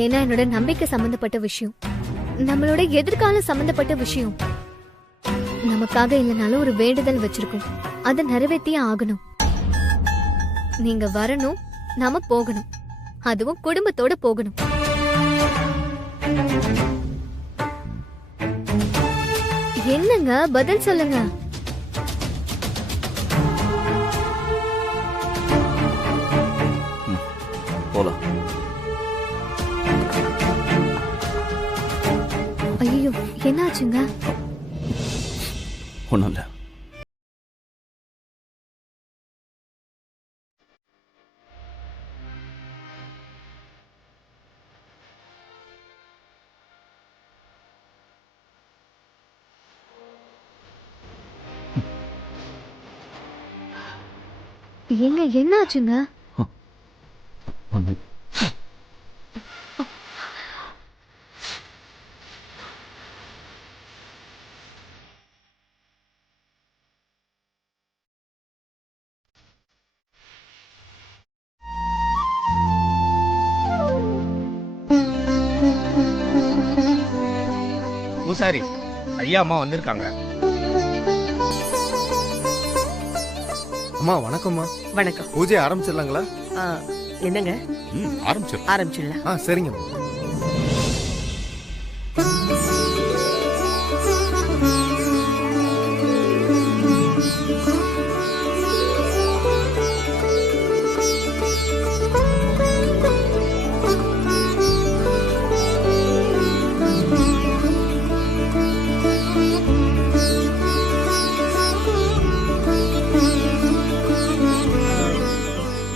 ஏன்னா என்னோட நம்பிக்கை சம்பந்தப்பட்ட விஷயம், நம்மளோட எதிர்காலம் சம்பந்தப்பட்ட விஷயம். நமக்காக இல்லைனாலும் ஒரு வேண்டுதல் வச்சிருக்கோம், அதை நிறைவேற்றியே ஆகணும். நீங்க வரணும், நாம போகணும், அதுவும் குடும்பத்தோட போகணும். என்னங்க பதில் சொல்லுங்க. போலாம். ஐயோ, என்னாச்சுங்க? ஒண்ணும் இல்ல. ஏங்க என்னாச்சுங்க? ஒண்ணு பூசாரி ஐயா அம்மா வந்திருக்காங்க. அம்மா வணக்கம்மா. வணக்கம். பூஜை ஆரம்பிச்சிடலாங்களா? என்னங்க ஆரம்பிச்சிடலாம். சரிங்க.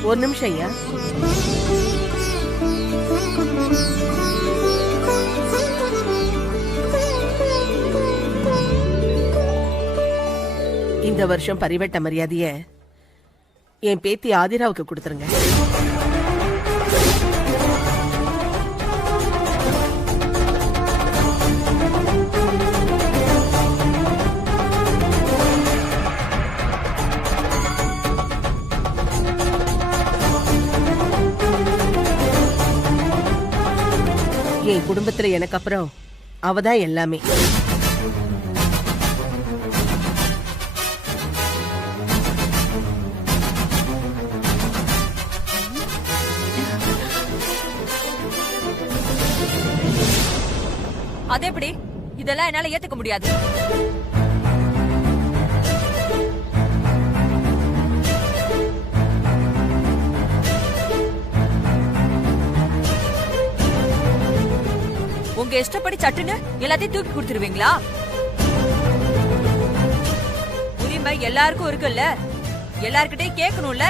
ஒரு நிமிஷம் ஐயா. இந்த வருஷம் பரிவட்ட மரியாதைய என் பேத்தி ஆதிராவுக்கு கொடுத்துருங்க. என் குடும்பத்துல எனக்கு அப்புறம் அவதான் எல்லாமே. அது எப்படி? இதெல்லாம் என்னால ஏத்துக்க முடியாது. உங்க இஷ்டப்படி சட்டுன்னு எல்லாத்தையும் தூக்கி கொடுத்துருவீங்களா? உரிமை எல்லாருக்கும் இருக்குல்ல, எல்லார்கிட்டயும் கேட்கணும்ல.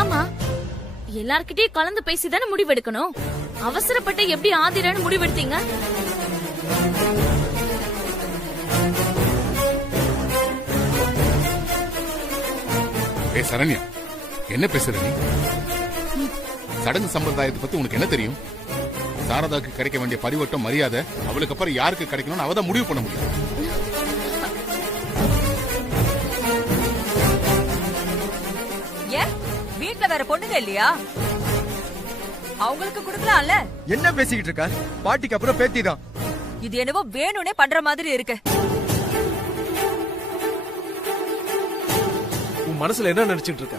ஆமா, எல்லார்கிட்டயும் கலந்து பேசிதானே முடிவெடுக்கணும். அவசரப்பட்டு எப்படி ஆதிரன்னு முடிவெடுத்தீங்க? சரண்யா, என்ன பேசுற நீ? சடங்கு சம்பிரதாயத்தை பத்தி உனக்கு என்ன தெரியும்? சாரதாக்கு கிடைக்க வேண்டிய பரிவட்டம் மரியாதை அவளுக்கு அப்புறம் யாருக்கு கிடைக்கணும்னு அவதான் முடிவு பண்ண முடியும். ஏன் வீட்டுல வேற பொண்ணுங்க இல்லையா? அவங்களுக்கு கொடுக்கலாம்ல. என்ன பேசிக்கிட்டு இருக்க? பாட்டிக்கு அப்புறம் பேத்தி தான். இது என்னவோ வேணும்னே பண்ற மாதிரி இருக்கு. உன் மனசுல என்ன நினைச்சிட்டு இருக்க?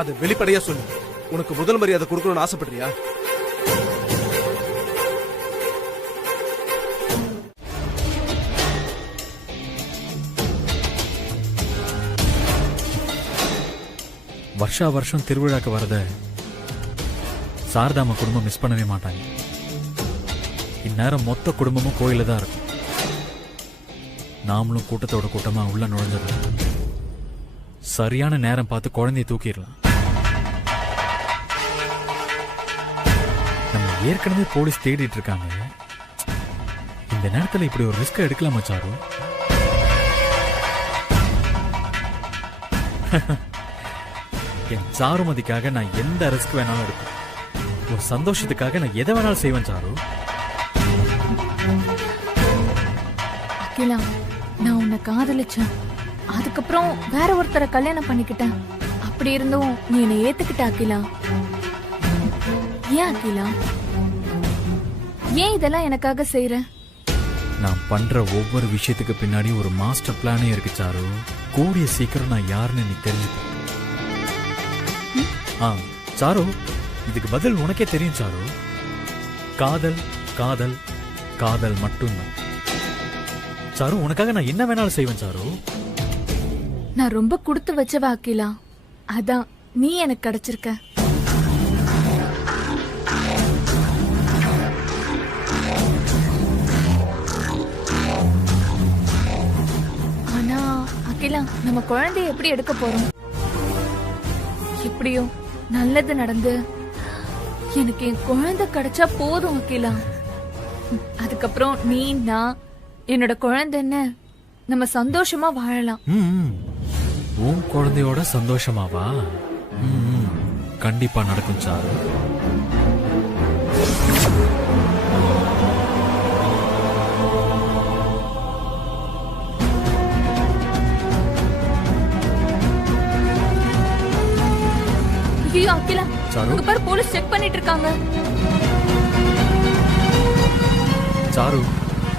அது வெளிப்படையா சொல்லு. உனக்கு முதல் மரியாதை கொடுக்கணும்னு ஆசைப்படுறியா? வருஷா வருஷம் திருவிழாக்கு வரத சாரதாம குடும்பம் மிஸ் பண்ணவே மாட்டாங்க. இந்நேரம் மொத்த குடும்பமும் கோயில தான் இருக்கும். நாமளும் கூட்டத்தோட கூட்டமா உள்ள நுழைஞ்சது சரியான நேரம் பார்த்து குழந்தைய தூக்கிடலாம். நம்ம ஏற்கனவே போலீஸ் தேடிட்டு இருக்காங்க. இந்த நேரத்தில் இப்படி ஒரு ரிஸ்க் எடுக்கலாமா சாரு? என் சாருமதிக்காக நான் எந்த ரிஸ்க் வேணாலும் எடுப்பேன். ஒரு சந்தோஷத்துக்காக நான் எதை வேணாலும் செய்வேன் சாரு. அகிலா, நான் உன்னை காதலிச்சேன். அதுக்கப்புறம் வேற ஒருத்தரை கல்யாணம் பண்ணிக்கிட்டேன். அப்படி இருந்தும் நீ என்னை ஏத்துக்கிட்ட அகிலா. ஏன் அகிலா? ஏன் இதெல்லாம் எனக்காக செய்யற? நான் பண்ற ஒவ்வொரு விஷயத்துக்கு பின்னாடி ஒரு மாஸ்டர் பிளானே இருக்கு சாரு. கூடிய சீக்கிரம் நான் யாருன்னு நீ தெரிஞ்சுக்க. சாரு, இதுக்கு பதில் உனக்கே தெரியும் சாரு. காதல் காதல் காதல் மட்டும்தான். சாரு, உனக்காக நான் என்ன வேணாலும் செய்வேன் சாரு. நான் ரொம்ப கொடுத்து வச்சவ அகிலா. அதான் நீ எனக்கு கிடைச்சிருக்க. ஆனா அகிலா, நம்ம குழந்தைய எப்படி எடுக்க போறோம்? எப்படியோ நல்லது நடந்து எனக்கு என் குழந்தை கிடைச்சா போதும் அகிலா. அதுக்கப்புறம் நீ நான் என்னோட குழந்தைன்னு நம்ம சந்தோஷமா வாழலாம். உன் குழந்தையோட சந்தோஷமாவா? கண்டிப்பா நடக்கும் சாரு. ஐயோ அகிலா, அங்க பாரு, போலீஸ் செக் பண்ணிட்டு இருக்காங்க. சாரு,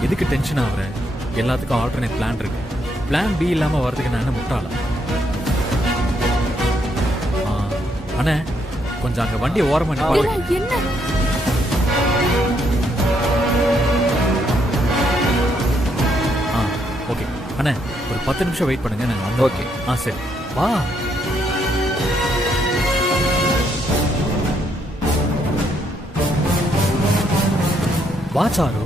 எதுக்கு டென்ஷன் ஆகுற? எல்லாத்துக்கும் ஆல்டர்னேட் பிளான் இருக்கு. பிளான் பி இல்லாம வரதுக்கு நான் என்ன முட்டாளா? அண்ணே, கொஞ்சம் அங்க வண்டியை ஓரமா நிப்பாட்டுங்க. என்ன? ஓகே அண்ணே, ஒரு 10 நிமிஷம் வெயிட் பண்ணுங்க. நான் வந்து ஓகே. சரி, வா. வா சாரு.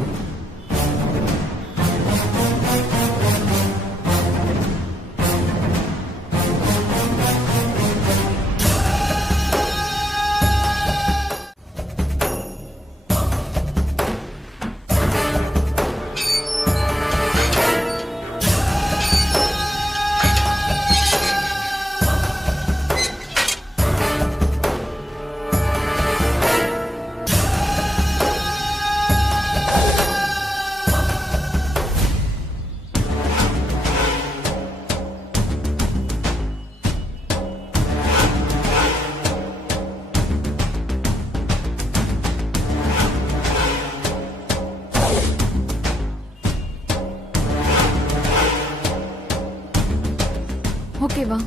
ஓகேவா?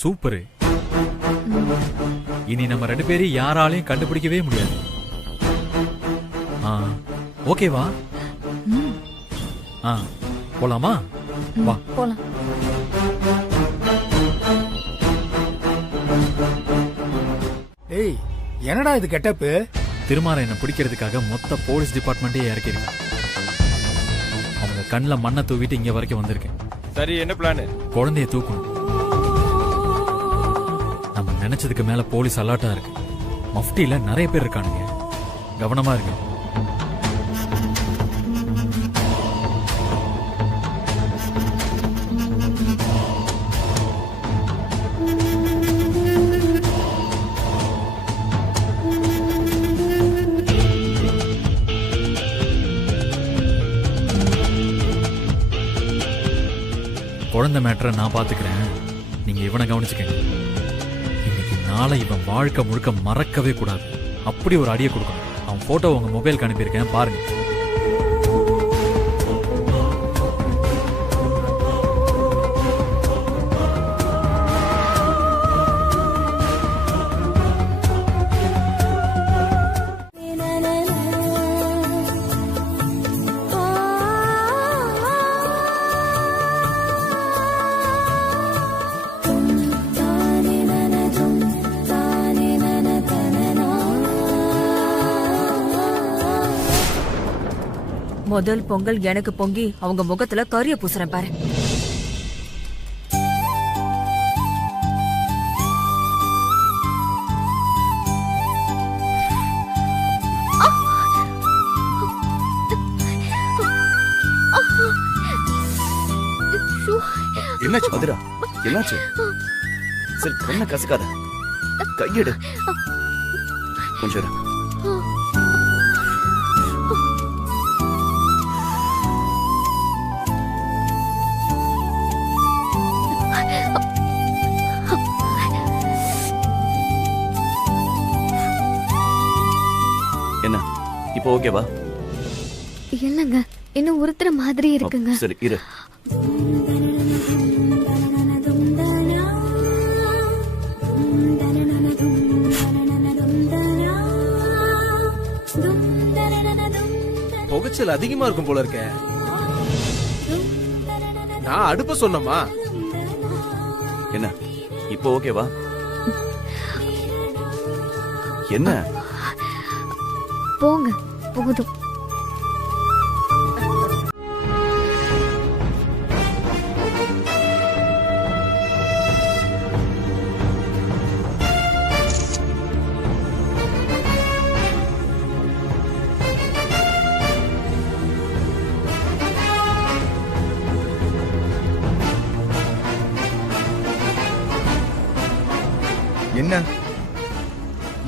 சூப்பர். இனி நம்ம 2 பேரும் யாராலையும் கண்டுபிடிக்கவே முடியாது. ஓகேவா? போலாமா? வா போலாம். ஏய், என்னடா இது கெட்டப்பு? திருமார என்ன பிடிக்கிறதுக்காக மொத்த போலீஸ் டிபார்ட்மெண்ட்டே இறக்கிருக்கேன். அவங்க கண்ணில் மண்ணை தூவிட்டு இங்க வரைக்கும் வந்திருக்கேன். சரி, என்ன பிளான்? குழந்தைய தூக்கணும். நம்ம நினைச்சதுக்கு மேல போலீஸ் அலர்ட்டா இருக்கு. மஃப்டில நிறைய பேர் இருக்கானுங்க. கவனமா இருக்கு. குழந்தை மேட்டரை நான் பாத்துக்கிறேன். நீங்க இவனை கவனிச்சுக்கங்க. இன்னைக்கு நாளை இவன் வாழ்க்கை முழுக்க மறக்கவே கூடாது. அப்படி ஒரு அடியை கொடுக்கணும். அவன் போட்டோ உங்க மொபைலுக்கு அனுப்பியிருக்கேன், பாருங்க. முதல் பொங்கல் எனக்கு பொங்கி அவங்க முகத்துல கரிய பூசுறேன் பாரு. என்னாச்சு மதுரா? என்னாச்சு? சரி, கண்ணை கசக்காத, கையெடு. கொஞ்சம் ஓகேவா? இல்லங்க, இன்னும் உறுத்துற மாதிரி இருக்குங்க. சரி இரு. புகைச்சல் அதிகமா இருக்கும் போல இருக்க. நான் அடுப்ப சொன்னமா? என்ன இப்போ ஓகேவா? என்ன? போங்க, போதும். என்ன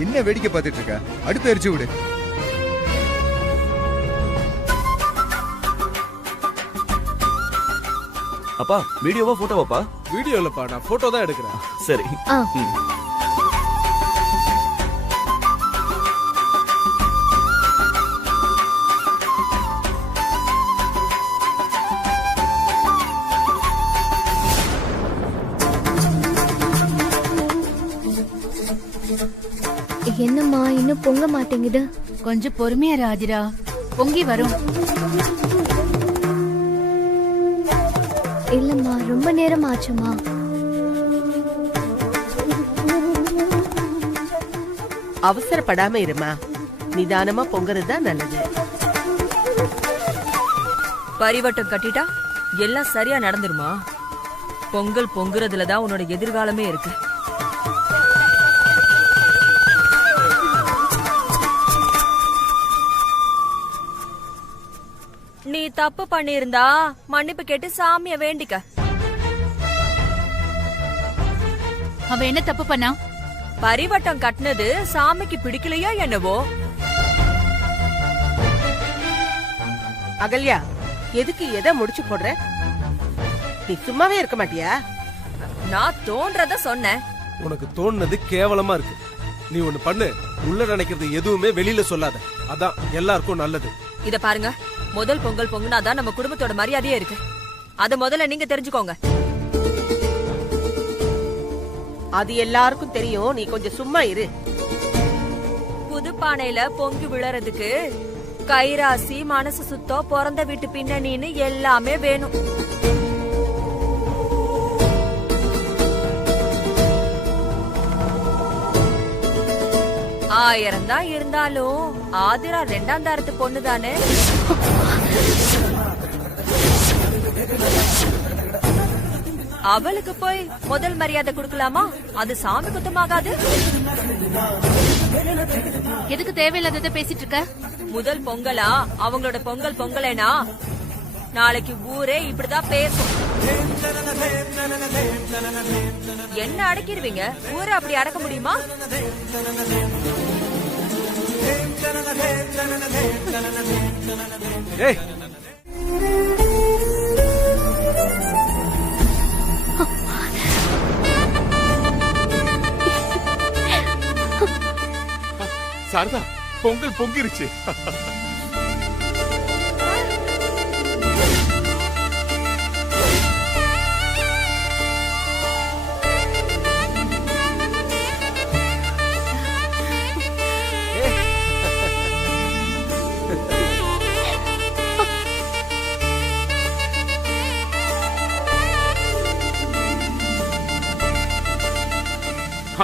என்ன வேடிக்கை பார்த்துட்டு இருக்க? அடுப்பு எரிச்சு விடு. அப்பா வீடியோவா போட்டோவாப்பா? வீடியோ இல்லப்பா, நான் போட்டோ தான் எடுக்கிறேன். சரி. என்னம்மா இன்னும் பொங்க மாட்டேங்குது? கொஞ்சம் பொறுமையா ராஜிரா, பொங்கி வரும். இல்லம்மா, ரொம்ப நேரம் ஆச்சுமா. அவசரப்படாம இருமா, நிதானமா பொங்குறது தான் நல்லது. பரிவட்டம் கட்டிட்டா எல்லாம் சரியா நடந்துருமா? பொங்கல் பொங்குறதுலதான் உன்னோட எதிர்காலமே இருக்கு. நீ தப்பு பண்ணிருந்தா மன்னிப்பு கேட்டு சாமிய வேண்டிக்க. அவ என்ன தப்பு பண்ணா? பரிவட்டம் கட்டினது சாமிக்கு பிடிக்கலையோ என்னவோ. அகல்யா, எதுக்கு எதை முடிச்சு போடுற? நீ சும்மாவே இருக்க மாட்டியா? நான் தோன்றத சொன்னேன். உனக்கு தோணுனது கேவலமா இருக்கு. நீ ஒண்ணு பண்ணு, உள்ள நினைக்கிறது எதுவுமே வெளியில சொல்லாத. அதான் எல்லாருக்கும் நல்லது. இத பாருங்க, முதல் பொங்கல் பொங்குனாதான் நம்ம குடும்பத்தோட மரியாதையே இருக்கு. அத முதல்ல நீங்க தெரிஞ்சுக்கோங்க. அது எல்லாருக்கும் தெரியும், நீ கொஞ்சம் சும்மா இரு. புது பானையில பொங்கி விழறதுக்கு கைராசி, மனசு சுத்தம், பிறந்த வீட்டு பின்னணின்னு எல்லாமே வேணும். ஆயிரம் தான் இருந்தாலும் ஆதிரா 2ஆம் தாரத்து பொண்ணுதானே. அவளுக்கு போய் முதல் மரியாதை கொடுக்கலாமா? அது சாமி குத்தமாகாது. எதுக்கு தேவையில்லாததை பேசிட்டு இருக்க? முதல் பொங்கலா அவங்களோட பொங்கல் பொங்கலேனா நாளைக்கு ஊரே இப்படிதான் பேசும். என்ன அடக்கிடுவீங்க? ஊரை அப்படி அடக்க முடியுமா? ஏய், சாரதா, பொங்கல் பொங்கிருச்சு.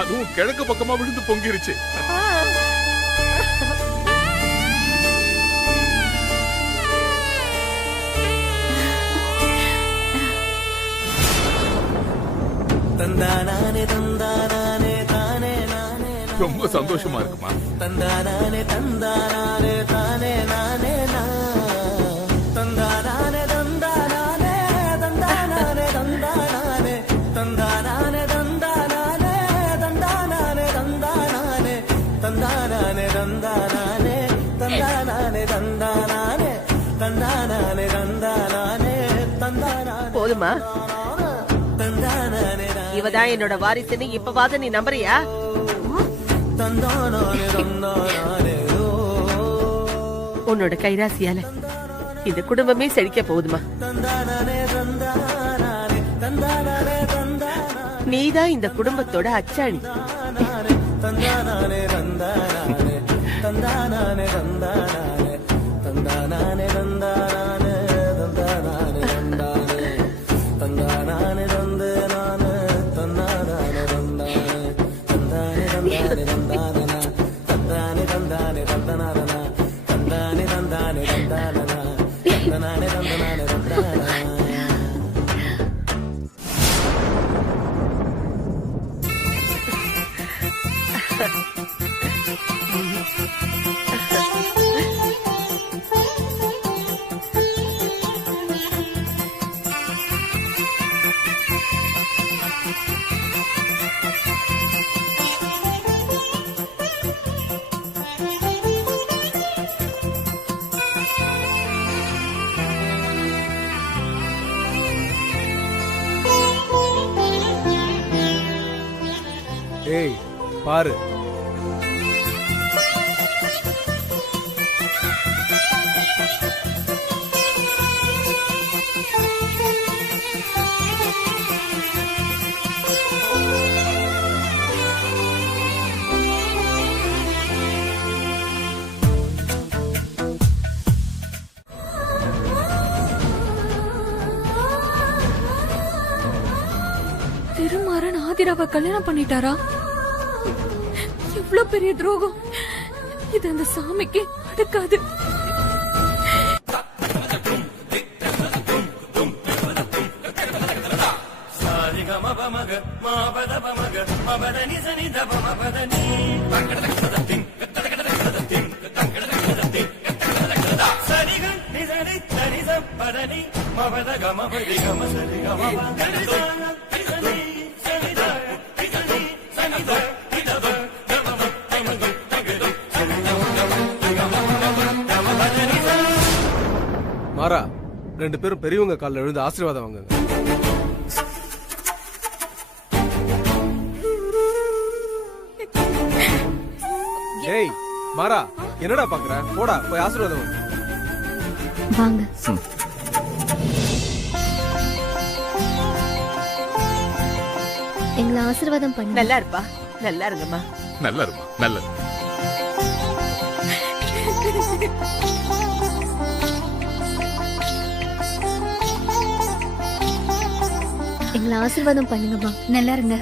அதுவும் கிழக்கு பக்கமா விழுந்து பொங்கிருச்சு. ரொம்ப சந்தோஷமா இருக்குமா? போதுமா? இவதான் என்னோட வாரிசுன்னு இப்பவாத நீ நம்புறியா? உன்னோட கைராசியால இந்த குடும்பமே செழிக்க போகுதுமா. நீதான் இந்த குடும்பத்தோட அச்சாணி. ஏய் பாரு, திருமாறன் ஆதிராவை கல்யாணம் பண்ணிட்டாரா? எவ்வளவு பெரிய துரோகம் இது! அந்த சாமிக்கு அடுக்காது. மாறா, 2 பேரும் பெரியவங்க காலில் விழுந்து ஆசீர்வாதம் வாங்குங்க. ஏய் மாறா, என்னடா பாக்குற? போடா போய் ஆசீர்வாதம் வாங்க. எங்களை ஆசீர்வாதம் பண்ணு. நல்லா இருப்பா, நல்லா இருங்கம்மா. நல்லா இருமா, நல்லது. எங்களை ஆசீர்வாதம் பண்ணுங்கம்மா. நல்லா இருங்க.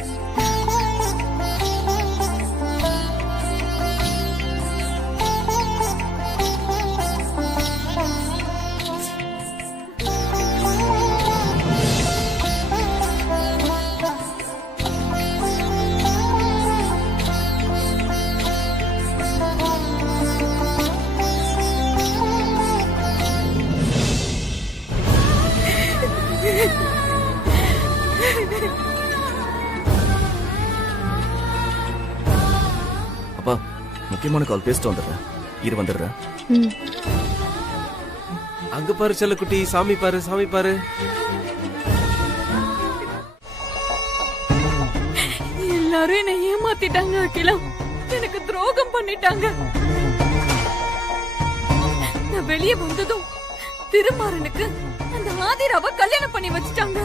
அப்பா, முக்கியமான கால் பேசிட்டு வந்துடுறேன். இரு வந்துடுறேன். அங்க பாரு செல்லக்குட்டி, சாமி பாரு, சாமி பாரு. எல்லாரும் என்னை ஏமாத்திட்டாங்க அகிலா. எனக்கு துரோகம் பண்ணிட்டாங்க. நான் வெளியே வந்ததும் திருமாறனுக்கு அந்த ஆதிராவை கல்யாணம் பண்ணி வச்சுட்டாங்க.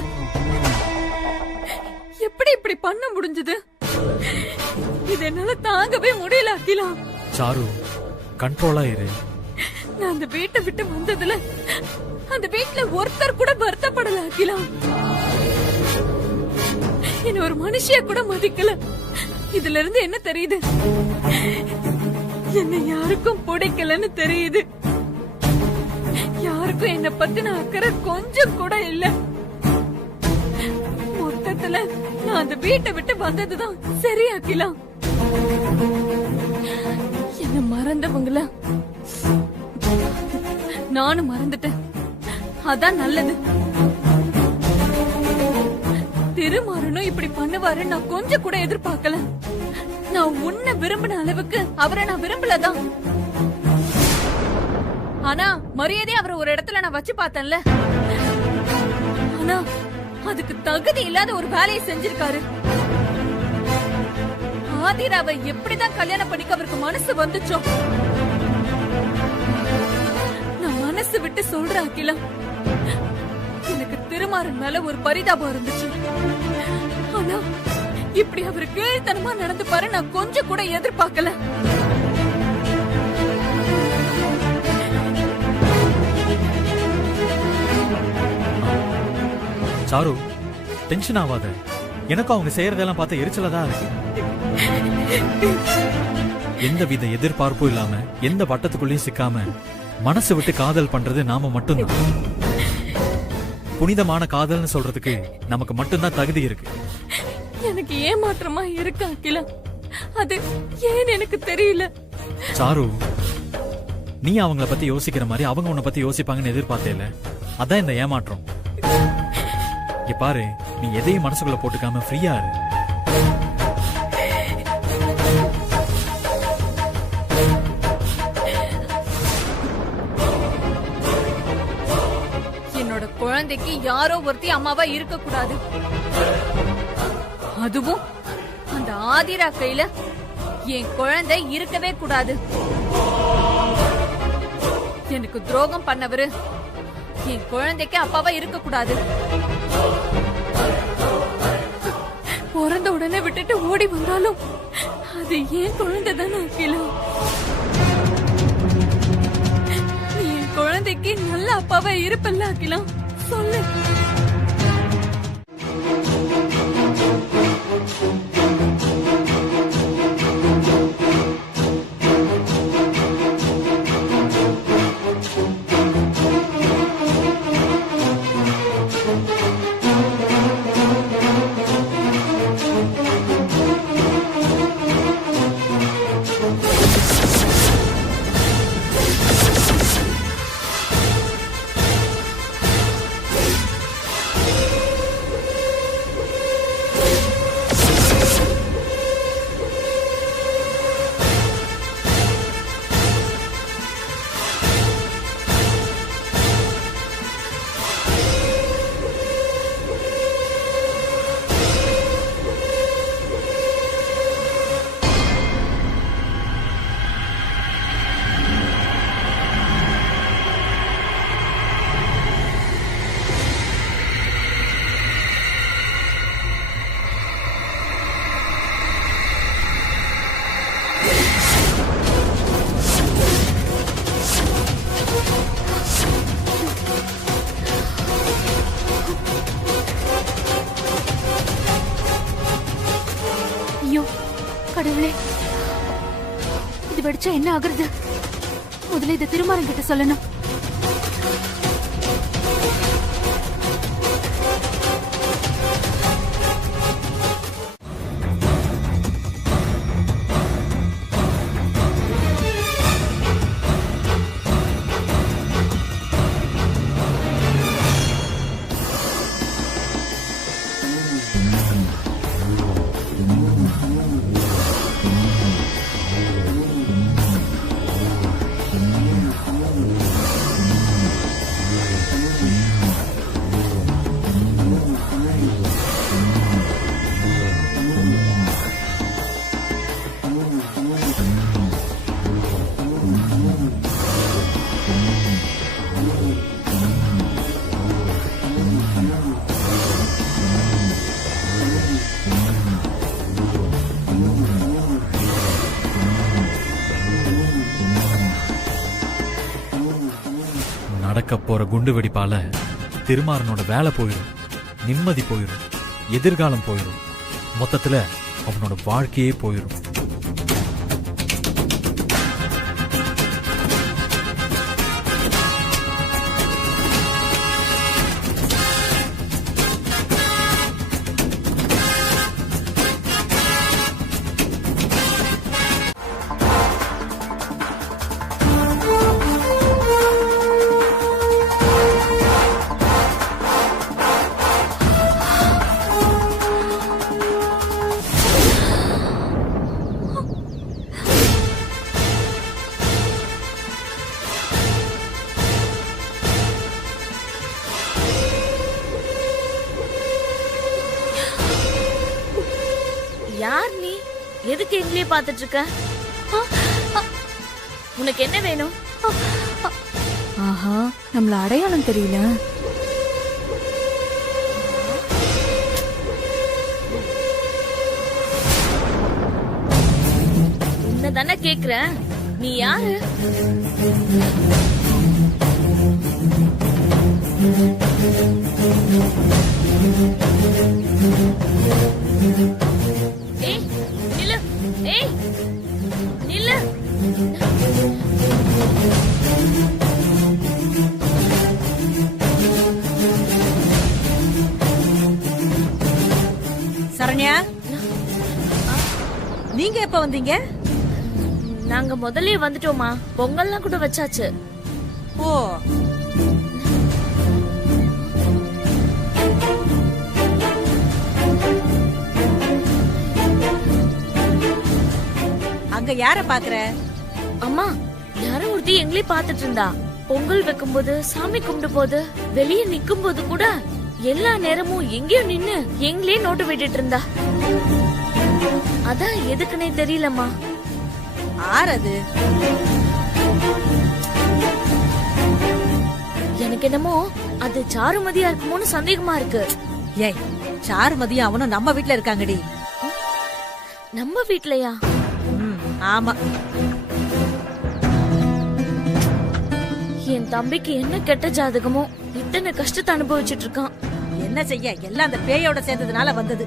எப்படி இப்படி பண்ண முடிஞ்சது? இது என்னால தாங்கவே முடியல அகிலா. சாரு, கண்ட்ரோலா இரு. நான் அந்த வீட்டை விட்டு வந்ததுல அந்த வீட்டுல ஒருத்தர் கூட வருத்தப்படல அகிலா. என்ன ஒரு மனுஷிய கூட மதிக்கல. இதுல இருந்து என்ன தெரியுது? என்ன யாருக்கும் பிடிக்கலன்னு தெரியுது. யாருக்கும் என்ன பத்தின அக்கறை கொஞ்சம் கூட இல்ல. மொத்தத்துல நான் அந்த வீட்டை விட்டு வந்ததுதான் சரி அகிலா. என்ன மறந்தவங்கள நானும் மறந்துட்டேன். அதான் நல்லது. திருமாறனும் இப்படி பண்ணுவாரு நான் கொஞ்சம் கூட எதிர்பார்க்கல. நான் உன்னை விரும்பின அளவுக்கு அவரை நான் விரும்பலதான். ஆனா மரியாதையா அவரை ஒரு இடத்துல நான் வச்சு பார்த்தேன்ல. ஆனா அதுக்கு தகுதி இல்லாத ஒரு வேலையை செஞ்சிருக்காரு. ஆதிராவை எப்படிதான் கல்யாணம் பண்ணிக்க அவருக்கு மனசு வந்துச்சோ. மனசு விட்டு சொல்றேன் அகிலா. எனக்கு திருமாறன் மேல ஒரு பரிதாபம் இருந்துச்சு. ஆனா இப்படி அவரு கீழ்த்தனமா நடந்து பாரு நான் கொஞ்சம் கூட எதிர்பார்க்கல. சாரு, டென்ஷன் ஆகாத. எனக்கும் அவங்க செய்யறதெல்லாம் பார்த்து எரிச்சலா தான் இருக்கு. எந்த வித எதிர்பார்ப்பும் இல்லாம எந்த வட்டத்துக்குள்ளேயும் சிக்காம மனசு விட்டு காதல் பண்றது நாம மட்டும்தான். புனிதமான காதல்னு சொல்றதுக்கு நமக்கு மட்டும்தான் தகுதி இருக்கு. எனக்கு ஏமாற்றமா இருக்கு அகிலா. அது ஏன் எனக்கு தெரியல. சாரு, நீ அவங்கள பத்தி யோசிக்கிற மாதிரி அவங்க உன்னை பத்தி யோசிப்பாங்கன்னு எதிர்பார்த்தேல. அதான் இந்த ஏமாற்றம். இங்க பாரு, நீ எதையும் மனசுக்குள்ள போட்டுக்காம ஃப்ரீயா இரு. என்னோட குழந்தைக்கு யாரோ ஒருத்தி அம்மாவா இருக்க கூடாது. அதுவும் அந்த ஆதிரா கையில என் குழந்தை இருக்கவே கூடாது. எனக்கு துரோகம் பண்ணவரு என் குழந்தைக்கு அப்பாவா இருக்க கூடாது. பிறந்த உடனே விட்டுட்டு ஓடி வந்தாலும் அது ஏன் குழந்தை தானே அகிலா. நீ என் குழந்தைக்கு நல்ல அப்பாவா இருப்பல்ல அகிலா, சொல்லு. கடவுளே, இது வெடிச்சா என்ன ஆகுறது? முதல்ல இதை திருமாறன் கிட்ட சொல்லணும். நடக்க போற குண்டு வெடிப்பால திருமாறனோட வேலை போயிடும், நிம்மதி போயிடும், எதிர்காலம் போயிடும், மொத்தத்துல அவனோட வாழ்க்கையே போயிடும். யார் நீ? எதுக்கு எங்களையே பாத்துட்டு இருக்க? உனக்கு என்ன வேணும்? ஆஹா, நம்மள அடையாளம் தெரியல. உன்னதானே கேக்குறேன், நீ யாரு? ஏய் நில்லு, ஏய் நில்லு. சரண்யா, நீங்க எப்ப வந்தீங்க? நாங்க முதல்லயே வந்துட்டோமா, பொங்கல்லாம் கூட வச்சாச்சு. ஓ, அங்க யார பாக்குற? அம்மா, யாரும் ஒருத்தி எங்களே பாத்துட்டு இருந்தா. பொங்கல் வைக்கும்போது, சாமி கும்பிடும் போது, வெளியே நிக்கும் போது கூட எல்லா நேரமும் எங்கேயோ நின்னு எங்களே நோட்டு விட்டுட்டு இருந்தா. அதான் எதுக்குன்னே தெரியலம்மா. ஆறது எனக்கு என்னமோ அது சாருமதியா இருக்குமோன்னு சந்தேகமா இருக்கு. ஏய், சாருமதியும் அவனும் நம்ம வீட்ல இருக்காங்கடி. நம்ம வீட்லயா? ஆமா. என் தம்பிக்கு என்ன கெட்ட ஜாதகமோ இத்தனை கஷ்டத்தை அனுபவிச்சுட்டு இருக்கான். என்ன செய்ய, எல்லாம் அந்த பேயோட சேர்ந்ததுனால வந்தது.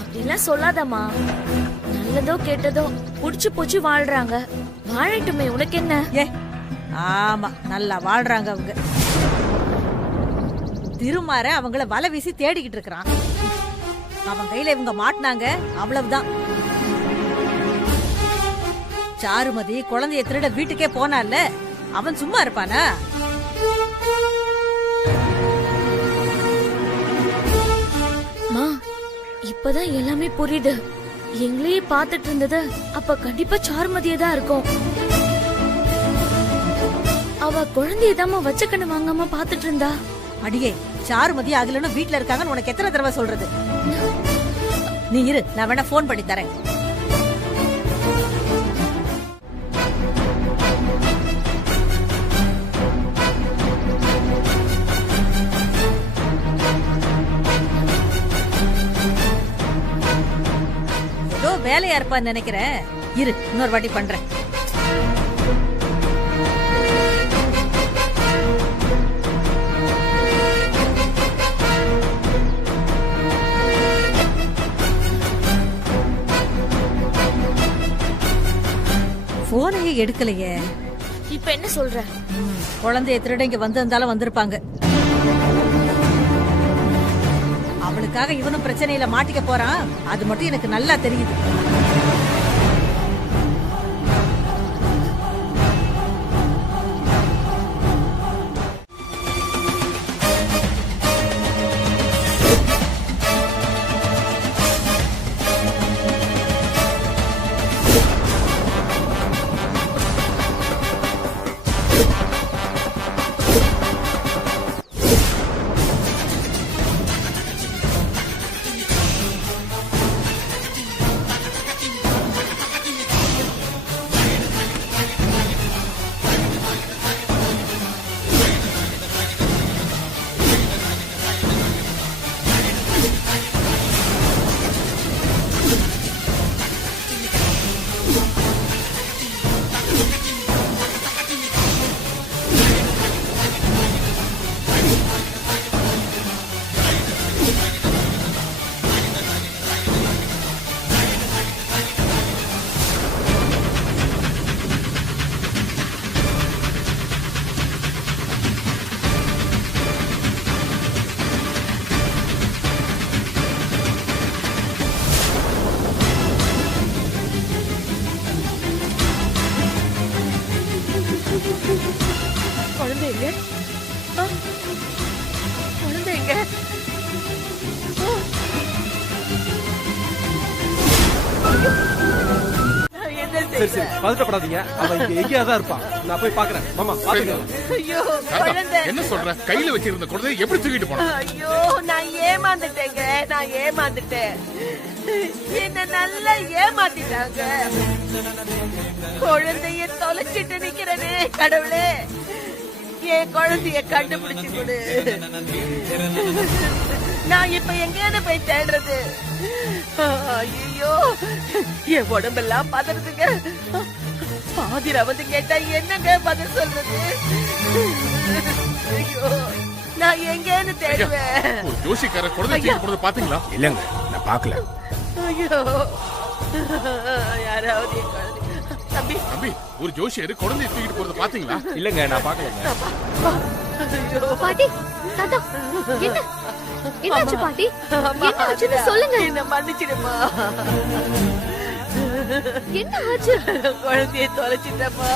அப்படிலாம் சொல்லாதம்மா. நல்லதோ கெட்டதோ புடிச்சு போச்சு வாழ்றாங்க, வாழட்டுமே, உனக்கு என்ன? ஏ, ஆமா, நல்லா வாழ்றாங்க அவங்க. திருமாற அவங்கள வலை வீசி தேடிக்கிட்டு இருக்கிறான். அவன் கையில இவங்க மாட்டினாங்க, அவ்வளவுதான். சாருமதி குழந்தைய திருட வீட்டுக்கே போனால, அவன் சும்மா இருப்பானா? மா, இப்பதான் எல்லாமே புரியுது. எங்களையே பாத்துட்டு இருந்தது அப்ப கண்டிப்பா சாருமதியே தான் இருக்கும். அவ குழந்தையதாம வச்ச கண்ணு வாங்காம பாத்துட்டு இருந்தா. அடியே, சாருமதி அகிலனும் வீட்டுல இருக்காங்கன்னு உனக்கு எத்தனை தடவை சொல்றது? நீ இரு, நான் வேணா போன் பண்ணி தரேன். ஏதோ வேலையா இருப்பான்னு நினைக்கிறேன். இரு, இன்னொரு வாட்டி பண்றேன். போனையே எடுக்கலையே. இப்ப என்ன சொல்ற? குழந்தைய திருட இங்க வந்திருந்தாலும் வந்திருப்பாங்க. அவளுக்காக இவனும் பிரச்சனையில மாட்டிக்க போறான், அது மட்டும் எனக்கு நல்லா தெரியுது. குழந்தைங்க, குழந்தைங்க. சரி சரி, பதட்டப்படாதீங்க. அவன் இங்க எங்கேயா தான் இருப்பான். நான் போய் பாக்குறேன். மாமா பாத்துக்க. ஐயோ, சாரதா, குழந்தை. என்ன சொல்ற? கையில வச்சிருந்த குழந்தைய எப்படி தூக்கிட்டு போன? ஐயோ, நான் ஏமாந்துட்டேங்க, நான் ஏமாந்துட்டேன். என்ன நல்லா ஏமாத்திட்டாங்க. குழந்தைய தொலைச்சிட்டு நிக்கிறனே கடவுளே. என் குழந்தைய கண்டுபிடிச்சு கொடு. நான் இப்ப எங்கேயாவது போய் தேடுறது? ஐயோ, என் உடம்பெல்லாம் பதறதுங்க. பாதிரா வந்து கேட்டா என்னங்க பதில் சொல்றது? ஐயோ, நான் எங்கேன்னு தேடுவேன்? ஒரு ஜோசிக்கார குழந்தை தூக்கிட்டு போனதை பாத்தீங்களா? இல்லங்க, நான் பார்க்கல. ஐயோ, யாராவது என் குழந்தை. தம்பி தம்பி, ஒரு ஜோசியர் குழந்தைய தூக்கிட்டு போறதை பாத்தீங்களா? இல்லங்க, நான் பாக்கலங்க. பாட்டி, தாத்தா, என்ன என்னாச்சு பாட்டி? என்னாச்சுன்னு சொல்லுங்க. என்ன மன்னிச்சிடுமா. என்ன ஆச்சு? குழந்தைய தொலைச்சிட்டமா.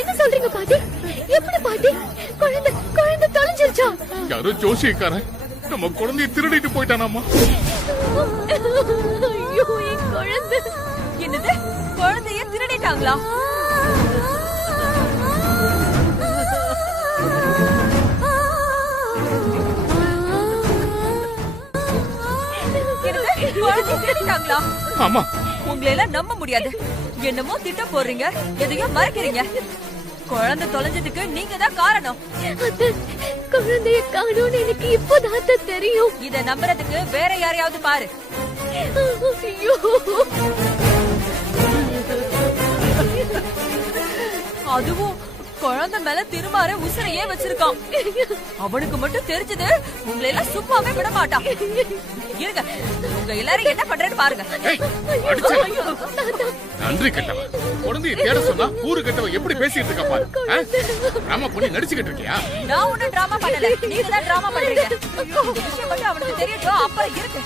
என்ன சொல்றீங்க பாட்டி? எப்படி பாட்டி? குழந்தை குழந்தை தொலைஞ்சிருச்சா? யாரோ ஜோசியக்காரன் நம்ம குழந்தைய திருடிட்டு போயிட்டானாமா. ஐயோ, என் குழந்தை. என்னது, குழந்தைய திருடிட்டாங்களா? குழந்தைய திருடிட்டாங்களா? ஆமா. உங்களை எல்லாம் நம்ப முடியாது. என்னமோ திட்டம் போடுறீங்க, எதையோ மறைக்கிறீங்க. குழந்தை தொலைஞ்சதுக்கு நீங்க தான் காரணம். குழந்தைய காணோன்னு எனக்கு இப்போதான் தெரியும். இத நம்புறதுக்கு வேற யாரையாவது பாரு. ஐயோ, அதுவும் குழந்தை மேல திருமாற உசுரையே வச்சிருக்கான். அவனுக்கு மட்டும் தெரிஞ்சது உங்களை எல்லாம் சும்மாவே விட மாட்டான். இருங்க, உங்க எல்லாரும் என்ன பண்றேன்னு பாருங்க. நன்றி கெட்டவன். குழந்தைய தேட சொன்னா ஊரு கெட்டவன் எப்படி பேசிட்டு இருக்கா பாரு. டிராமா பண்ணி நடிச்சுக்கிட்டு இருக்கியா? நான் ஒன்னும் டிராமா பண்ணல, நீங்க தான் டிராமா பண்றீங்க. இந்த விஷயம் மட்டும் அவனுக்கு தெரியட்டும், அப்ப இருக்கு.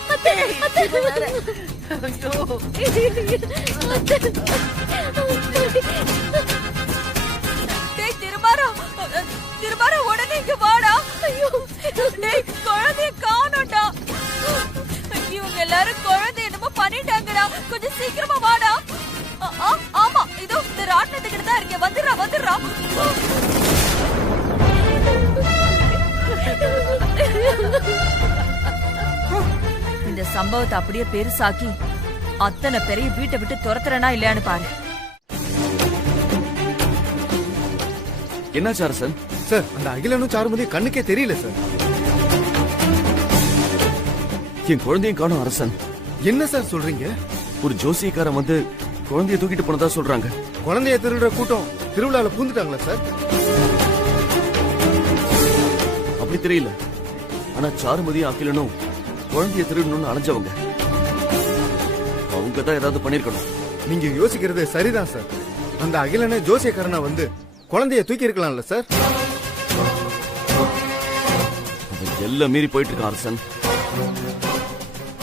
திருமாரா, உடனே இங்க வாடா. ஐயோ, குழந்தைய காணோம்டா. இவங்க எல்லாரும் குழந்தை என்னமோ பண்ணிட்டாங்கடா. கொஞ்சம் சீக்கிரமா வாடா. ஆமா, இதோ இந்த ராட்டினத்துக்கிட்ட தான் இருக்கேன். வந்துடுறா. இந்த சம்பவத்தை அப்படியே பெருசாக்கி அத்தனை பெரிய வீட்டை விட்டு துரத்துறனா இல்லையான்னு பாரு. என்னாச்சு அரசன்? சார், அந்த அகிலனும் சாருமதியும் கண்ணுக்கே தெரியல சார். என் குழந்தையும் காணும் அரசன். என்ன சார் சொல்றீங்க? ஒரு ஜோசியக்காரன் வந்து குழந்தைய தூக்கிட்டு போனதா சொல்றாங்க. குழந்தைய திருடுற கூட்டம் திருவிழால பூந்துட்டாங்களா சார்? அப்படி தெரியல. ஆனா சாருமதியும் அகிலனும் குழந்தைய திருடணும்னு அலைஞ்சவங்க. அவங்க தான் ஏதாவது பண்ணிருக்கணும். நீங்க யோசிக்கிறது சரிதான் சார். அந்த அகிலனை ஜோசியக்காரனா வந்து குழந்தைய தூக்கி இருக்கலாம்ல சார்? அவன் எல்லாம் மீறி போயிட்டு இருக்கான் அரசன்.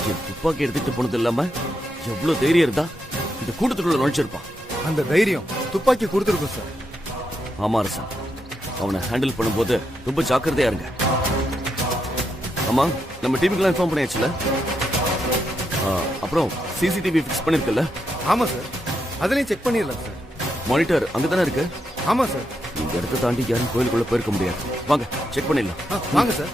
என் துப்பாக்கி எடுத்துட்டு போனது இல்லாம எவ்வளவு தைரியம் இருந்தா இந்த கூட்டத்துக்குள்ள நுழைச்சிருப்பான். அந்த தைரியம் துப்பாக்கி கொடுத்துருக்கும் சார். ஆமா அரசன், அவனை ஹேண்டில் பண்ணும்போது ரொம்ப ஜாக்கிரதையா இருங்க. ஆமா, நம்ம டீமுக்கெல்லாம் இன்ஃபார்ம் பண்ணியாச்சுல? அப்புறம் சிசிடிவி ஃபிக்ஸ் பண்ணிருக்கல? ஆமா சார், அதுலயும் செக் பண்ணிடலாம் சார். மானிட்டர் அங்கதானே இருக்கு? ஆமா சார். இந்த இடத்தை தாண்டி யாரும் கோயிலுக்குள்ள போயிருக்க முடியாது. வாங்க செக் பண்ணிடலாம். வாங்க சார்.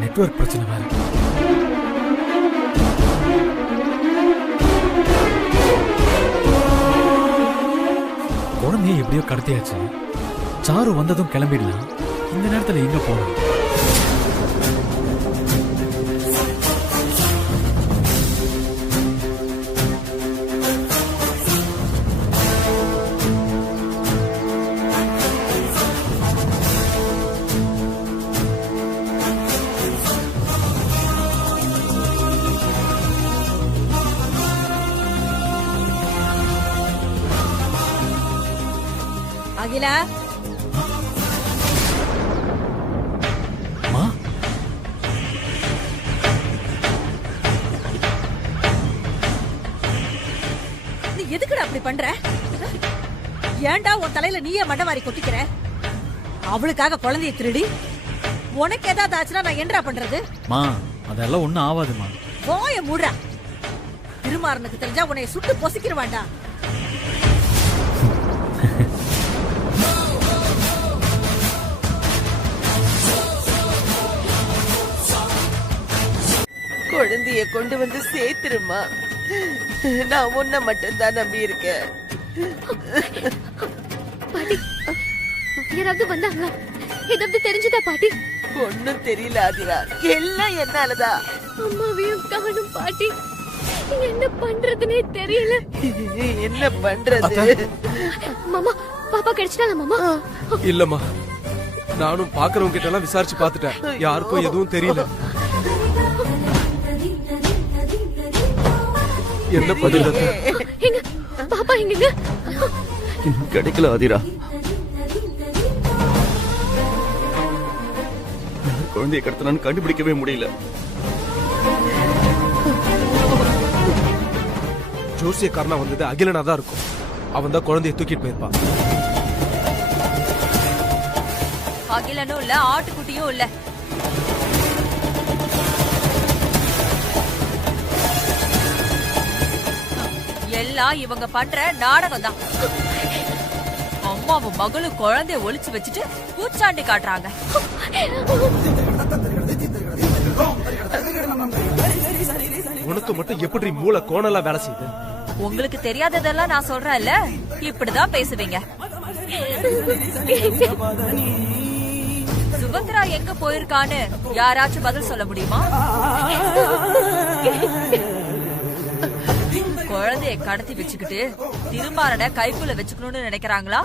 நெட்வொர்க் பிரச்சனை வேற. குழந்தைய எப்படியோ கடத்தியாச்சு. சாரு வந்ததும் கிளம்பிடலாம். இந்த நேரத்துல எங்க போகணும்? அகிலா, மா நீ எதுக்குடா அப்படி பண்ற? ஏன்டா உன் தலையில நீயே மண்டவாரி கொட்டிக்கிற? அவளுக்காக குழந்தைய திருடி உனக்கு ஏதாவது ஆச்சுன்னா நான் என்னடா பண்றது? மா அதெல்லாம் ஒண்ணும் ஆகாதுமா. போய மூடுறா. திருமாறனுக்கு தெரிஞ்சா உன்னை சுட்டு பொசிக்கிடுவான்டா. குழந்தைய கொண்டு வந்து சேர்த்துருமா. நான் உன்னை மட்டும் தான் நம்பி இருக்கேன். பாட்டி, யாராவது வந்தாங்களா? ஏதாவது தெரிஞ்சதா பாட்டி? ஒண்ணும் தெரியல ஆதிரா, எல்லாம் என்னாலதான். அம்மாவையும் காணும் பாட்டி. என்ன பண்றதுனே தெரியல. என்ன பண்றது? மாமா, பாப்பா கிடைச்சிட்டாங்க மாமா? இல்லம்மா, நானும் பாக்குறவங்க கிட்ட எல்லாம் விசாரிச்சு பாத்துட்டேன். யாருக்கும் எதுவும் தெரியல. என்ன பதில்? எங்க பாப்பா எங்க? கிடைக்கல ஆதிரா. குழந்தைய கடத்தினான்னு கண்டுபிடிக்கவே முடியல. ஜோசியக்காரனா வந்தது அகிலனா தான் இருக்கும். அவன் தான் குழந்தைய தூக்கிட்டு போயிருப்பான். அகிலனும் இல்ல, ஆட்டுக்குட்டியும் இல்ல. எல்லாம் இவங்க பண்ற நாடகம் தான். அம்மாவும் மகளும் குழந்தைய ஒளிச்சு வச்சுட்டு பூச்சாண்டி காட்டுறாங்க. உனக்கு மட்டும் எப்படி மூளை கோணலா வேலை செய்யுது? உங்களுக்கு தெரியாததெல்லாம் நான் சொல்றேன்ல, இப்படிதான் பேசுவீங்க. சுபத்ரா எங்க போயிருக்கான்னு யாராச்சும் பதில் சொல்ல முடியுமா? குழந்தைய கடத்தி வச்சுக்கிட்டு திருமாறனை கைக்குள்ள வச்சுக்கணும்னு நினைக்கிறாங்களா?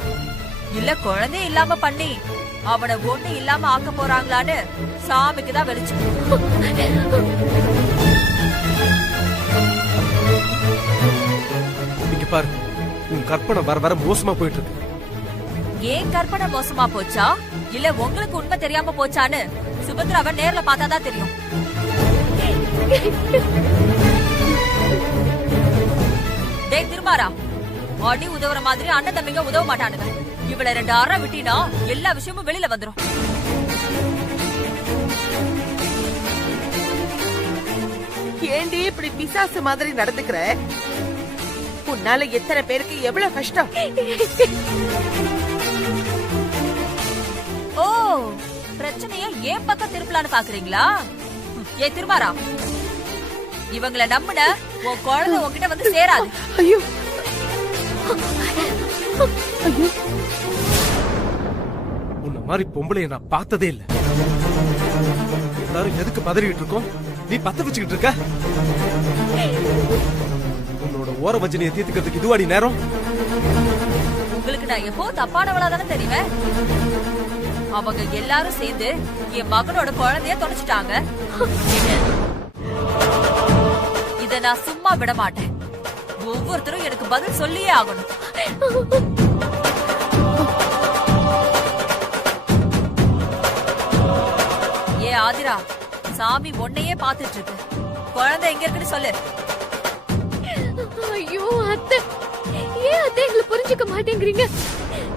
இல்ல குழந்தைய இல்லாம பண்ணி அவனை ஒண்ணு இல்லாம ஆக்க போறாங்களான்னு சாமிக்குதான் வெளிச்சு. இங்க பாரு, உன் கற்பனை வர வர மோசமா போயிட்டு இருக்கு. ஏன் கற்பனை மோசமா போச்சா, இல்ல உங்களுக்கு உண்மை தெரியாம போச்சான்னு சுபத்ராவை நேர்ல பார்த்தாதான் தெரியும். டேய் திருமாறா, அடி உதவுற மாதிரி அண்ணன் தம்பிங்க உதவ மாட்டானுங்க. இவளை 2 அறை விட்டினா எல்லா விஷயமும் வெளியில வந்துரும். ஏண்டி இப்படி பிசாசு மாதிரி நடந்துக்கிற? உன்னால எத்தனை பேருக்கு எவ்வளவு கஷ்டம். ஓ, பிரச்சனைய ஏன் பக்கம் திருப்பலான்னு பாக்குறீங்களா? ஏ திருமாறா, இவங்களை நம்புன உன் குழந்தை உன்கிட்ட வந்து சேராது. ஐயோ, உன்ன மாதிரி பொம்பளைய நான் பார்த்ததே இல்ல. எல்லாரும் எதுக்கு பதறிட்டு இருக்கோம்? நீ பத்த வச்சுக்கிட்டு இருக்க. உன்னோட ஓர வஞ்சனையை தீர்த்துக்கிறதுக்கு இதுவாடி நேரம்? உங்களுக்கு நான் எப்போ தப்பானவளா தானே தெரியுவேன். அவங்க எல்லாரும் சேர்ந்து என் மகனோட குழந்தைய தொலைச்சிட்டாங்க. இத நான் சும்மா விட மாட்டேன். ஒவ்வொருத்தரும் எனக்கு பதில் சொல்லியே ஆகணும். ஏ ஆதிரா, சாமி உன்னையே பாத்துட்டு இருக்கு. குழந்தை எங்க இருக்குன்னு சொல்லு. ஐயோ அத்தை, ஏன் அத்தை எங்களை புரிஞ்சுக்க மாட்டேங்கிறீங்க?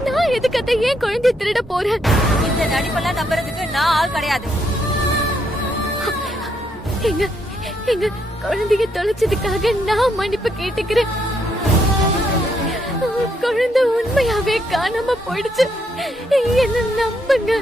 நான் எதுக்கு அத்தை ஏன் குழந்தைய திருட போறேன்? இந்த நடிப்பெல்லாம் நம்புறதுக்கு நான் ஆள் கிடையாது. எங்க எங்க குழந்தைய தொலைச்சதுக்காக நான் மன்னிப்பு கேட்டுக்கிறேன். குழந்தை உண்மையாவே காணாம போயிடுச்சு. என்ன நம்புங்க.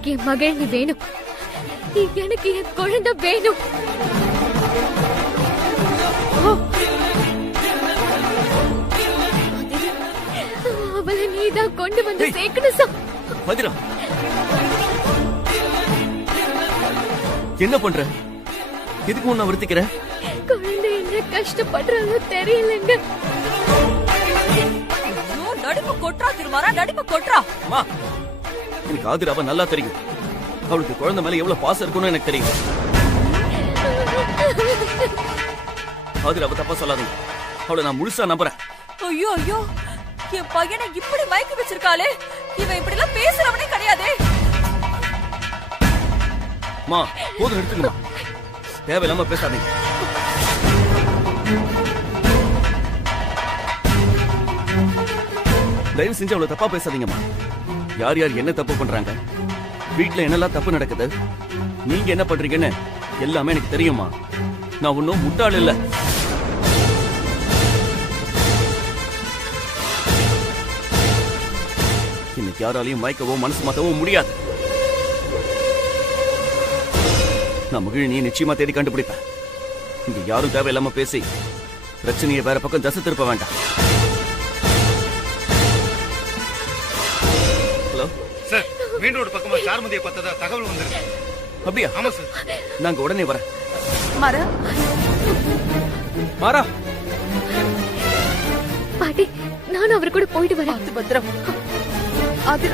எனக்கு என் மகிழ்ச்சி வேணும். எனக்கு என் குழந்தை வேணும். அவளை நீதான் கொண்டு வந்து சேர்க்கணும். மதிரா, என்ன பண்ற? எதுக்கு உன்னை வருத்திக்கிற? குழந்தை என்ன கஷ்டப்படுறாங்க தெரியலங்க. நடிப்பு கொட்றா திருமாரா, நடிப்பு கொட்றா. அம்மா, எனக்கு ஆதிராவ நல்லா தெரியும். அவளுக்கு குழந்தை மேல எவ்வளவு பாசம் இருக்குன்னு எனக்கு தெரியும். ஆதிராவ தப்பா சொல்லாதீங்க. அவளை நான் முழுசா நம்புறேன். ஐயோ ஐயோ, என் பையனை இப்படி மயக்கி வச்சிருக்காளே. இவன் இப்படி எல்லாம் பேசுறவனே கிடையாதே. மா, போதும் எடுத்துக்கமா. தேவையில்லாம பேசாதீங்க. தயவு செஞ்சு அவ்வளவு தப்பா பேசாதீங்கம்மா. யார் யார் என்ன தப்பு பண்றாங்க, வீட்டுல என்னெல்லாம் தப்பு நடக்குது, நீங்க என்ன பண்றீங்கன்னு எல்லாமே எனக்கு தெரியுமா. நான் ஒன்னும் முட்டாள் இல்ல. இன்னைக்கு யாராலையும் மயக்கவோ மனசு மாத்தவோ முடியாது. நான் மகிழினியை நிச்சயமா தேடி கண்டுபிடிப்பேன். இங்க யாரும் தேவையில்லாம பேசி பிரச்சனையை வேற பக்கம் தசை திருப்ப வேண்டாம். ஹலோ சார், மெயின் ரோடு பக்கமா சாருமதியை பார்த்ததா தகவல் வந்திருக்கு. அப்படியா? ஆமா சார். நாங்க உடனே வரேன். மாறா, மாறா, பாட்டி, நானும் அவர் கூட போயிட்டு வரேன். பத்திரம். அது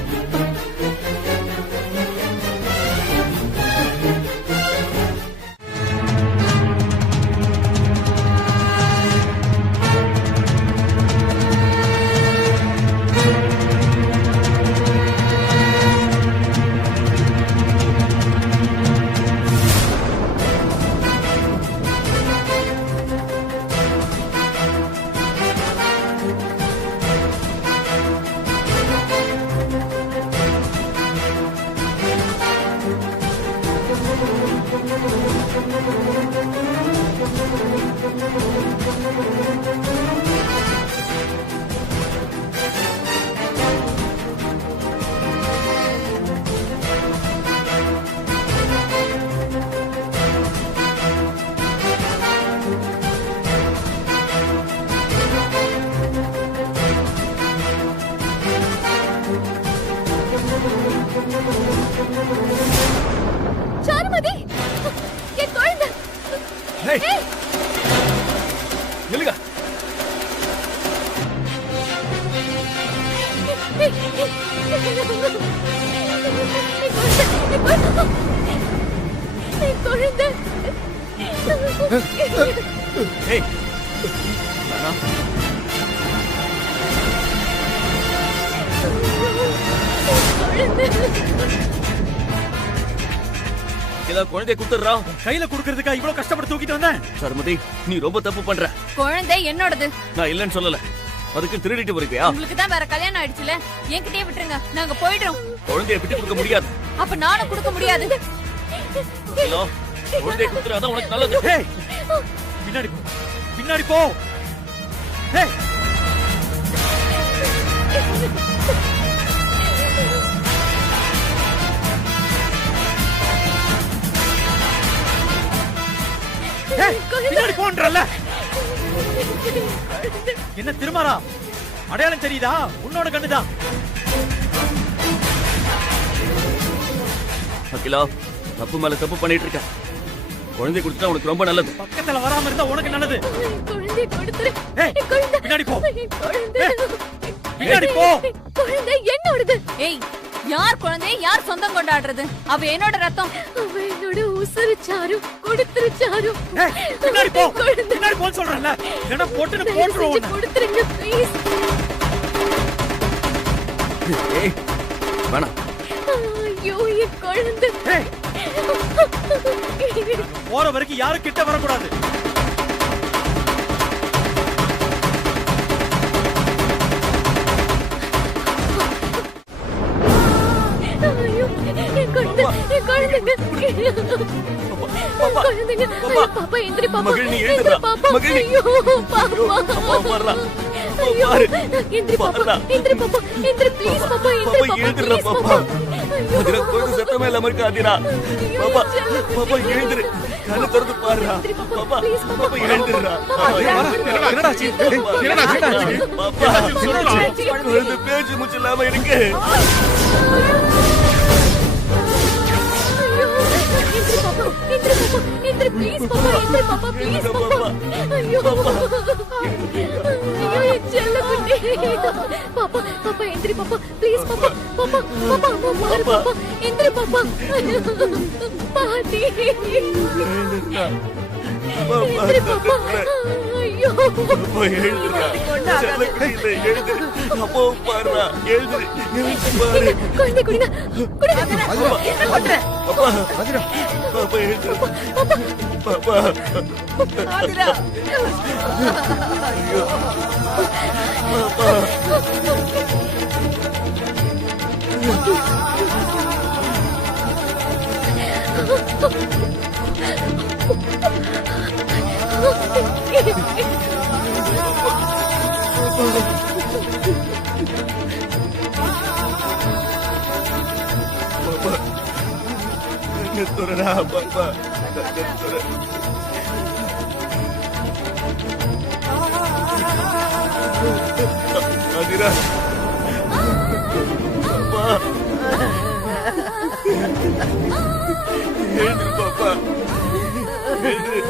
சாருமதி, என் குழந்தை. நில்லுங்க. என் குழந்தை. ஏய், நானா? ஏதாவது குழந்தைய குடுத்துறா. கையில குடுக்கறதுக்கா இவ்வளவு கஷ்டப்பட்டு தூக்கிட்டு வந்தேன்? சருமதி, நீ ரொம்ப தப்பு பண்ற. குழந்தை என்னோடது. நான் இல்லன்னு சொல்லல. அதுக்கு திருடிட்டு வருவியா? உங்களுக்கு தான் வேற கல்யாணம் ஆயிடுச்சுல, என்கிட்டயே விட்டுருங்க, நாங்க போயிடுறோம். குழந்தைய விட்டு கொடுக்க முடியாது. அப்ப நானும் கொடுக்க முடியாது. ஹலோ, குழந்தைய குடுத்துறாதான் உனக்கு நல்லது. ஏய், பின்னாடி போ, பின்னாடி போ. ஏய், பின்னாடி போன்றல்ல. என்ன திருமாரா, அடையாளம் தெரியுதா? உன்னோட கண்ணுதான். அகிலா, தப்பு மேல தப்பு பண்ணிட்டு இருக்க. குழந்தை கொடுத்தா உனக்கு ரொம்ப நல்லது. பக்கத்துல வராம இருந்தா உனக்கு நல்லது. குழந்தை கொடுத்துரு. ஏய், பின்னாடி போ. குழந்தை, பின்னாடி போ. குழந்தை என்னோடது. ஏய், யார் குழந்தைய யார் சொந்தம் கொண்டாடுறது? அவ என்னோட ரத்தம். அவ என்னோட உசுறு சாரு, கொடுத்துரு சாரு. பின்னாடி போ, பின்னாடி போ சொல்றேன்ல. என்ன போட்டுன்னு போட்டுருவோம். கொடுத்துருங்க ப்ளீஸ். ஏய், வேணாம். ஐயோ, என் குழந்தை. போற வரைக்கும் யாரும் கிட்ட வரக்கூடாது. பாப்பா, எந்திரி பாப்பா. மகிழ், நீ எழுந்துடா. மகிழ், ஐயோ, பாப்பா. அப்பா வர்றா. பாப்பா பாரு எந்திரி பாப்பா பாருடா. எந்திரி பாப்பா எந்திரி ப்ளீஸ் பாப்பா எந்திரி பாப்பா பாப்பா எழுந்துடுறா please, பாப்பா அதிரா கொஞ்சம் சத்தமே இல்லாம இருக்கு அதிரா பாப்பா பாப்பா எழுந்துரு கண்ணு திறந்து பாருடா பாப்பா பாப்பா எழுந்துடுறா என்னடா ஆச்சு? என்னடா ஆச்சு? பாப்பா குழந்தை பேச்சு மூச்சு இல்லாம இருக்கு எந்திரி பாப்பா எந்திரி ப்ளீஸ் பாப்பா எந்திரி பாப்பா ப்ளீஸ் பாப்பா ஐயோ ஐயோ என் செல்ல குட்டி பாப்பா பாப்பா எந்திரி பாப்பா ப்ளீஸ் பாப்பா பாப்பா பாப்பா பாப்பா பாப்பா எந்திரி பாப்பா பாட்டி எந்திரி பாப்பா ஐயோ பாப்பா எழுந்துடுறா செல்ல குடியில எழுந்துரு அப்போ பாருடா எழுந்துரு எழுந்து பாரு குழந்தை குடிடா குடிடா என்ன பண்ற பாப்பா பாப்பா எழுந்துரு பாப்பா ஆதிரா பாப்பா கண்ணு துறடா பாப்பா கண்ணு துற அதிரா பாப்பா எழுந்துரு பாப்பா எழுந்துரு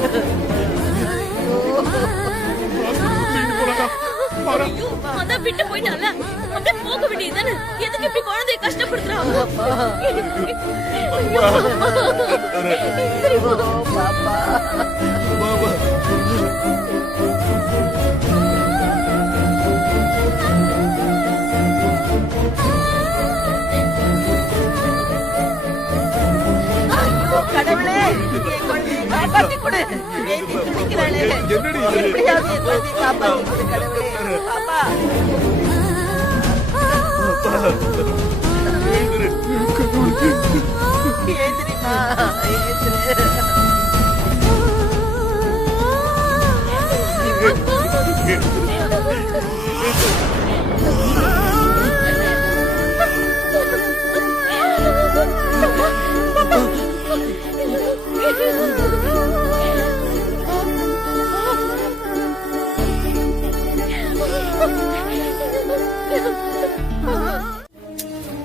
ஐயோ, அதான் விட்டு போயிட்டால அப்படியே போக வேண்டியதுதானே எதுக்கு இப்படி குழந்தைய கஷ்டப்படுத்துறாங்க பாப்பா கடவுளே என் குழந்தையை காப்பாத்தி கொடு வேண்டி துடிக்கிறாளே எப்படியாவது என் குழந்தையை காப்பாத்தி கொடு கடவுளே பாப்பா ஏந்திரிமா ஏந்திரு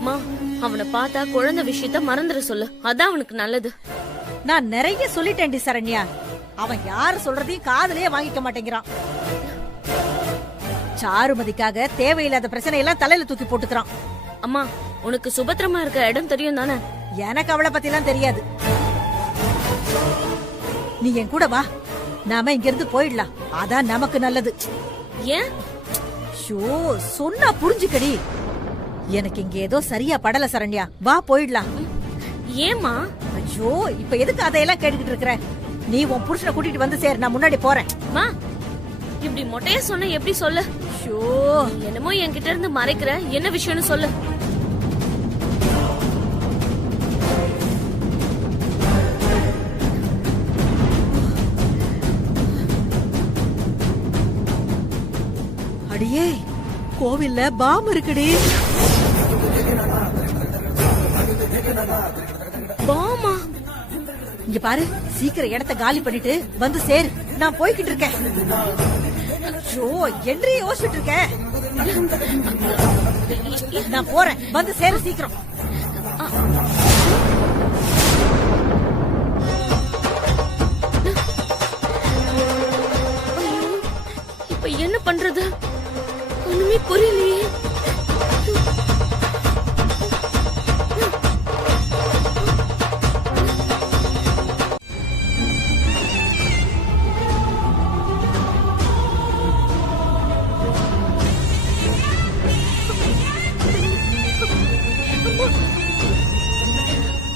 மா அவனை பார்த்தா குழந்தை விஷயத்த மறந்துட சொல்லு அதான் அவனுக்கு நல்லது நான் நிறைய சொல்லிட்டேன்டி சரண்யா அவன் யாரு சொல்றதையும் காதுலயே வாங்கிக்க மாட்டேங்கிறான் சாருமதிக்காக தேவையில்லாத பிரச்சனை எல்லாம் தலையில தூக்கி போட்டுக்கிறான் அம்மா உனக்கு சுபத்திரமா இருக்க இடம் தெரியும் தானே எனக்கு அவளை பத்தி எல்லாம் தெரியாது நீ என் கூட வா நாம இங்க இருந்து போயிடலாம் அதான் நமக்கு நல்லது ஏன் ஷோ சொன்னா புரிஞ்சுக்கடி எனக்கு இங்க ஏதோ சரியா படல சரண்யா வா போயிடலாம் ஏமா ஐயோ இப்ப எதுக்கு அதையெல்லாம் கேட்டுக்கிட்டு இருக்கிற நீ உன் புருஷனை கூட்டிட்டு வந்து சேர் நான் முன்னாடி போறேன் மா இப்படி மொட்டையா சொன்ன எப்படி சொல்லு ஷோ என்னமோ என்கிட்ட இருந்து மறைக்கிற என்ன விஷயம்னு சொல்லு அடியே கோவில்ல பாம் இருக்குடி பாமா இங்க பாரு சீக்கிரம் இடத்த காலி பண்ணிட்டு வந்து சேரு நான் போய்கிட்டு இருக்கேன் ஐயோ என்று யோசிச்சுட்டு இருக்கேன் நான் போறேன் வந்து சேரு சீக்கிரம் இப்ப என்ன பண்றது ஒண்ணுமே புரியலையே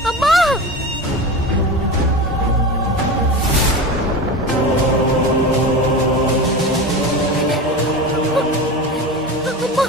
அம்மா அம்மா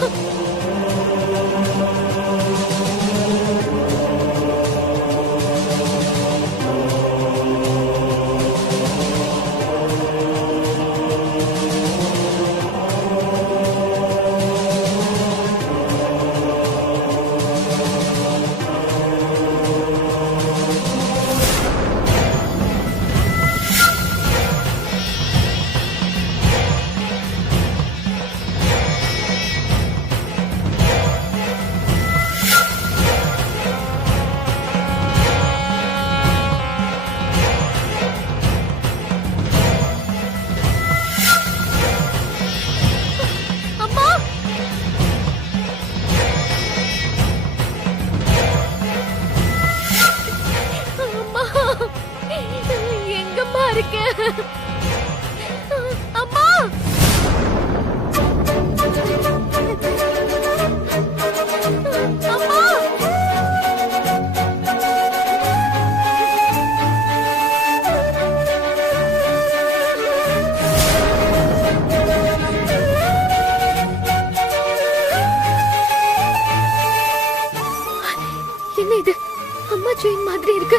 அம்மா அம்மா என்ன இது அம்மா செயின் மாதிரி இருக்கு.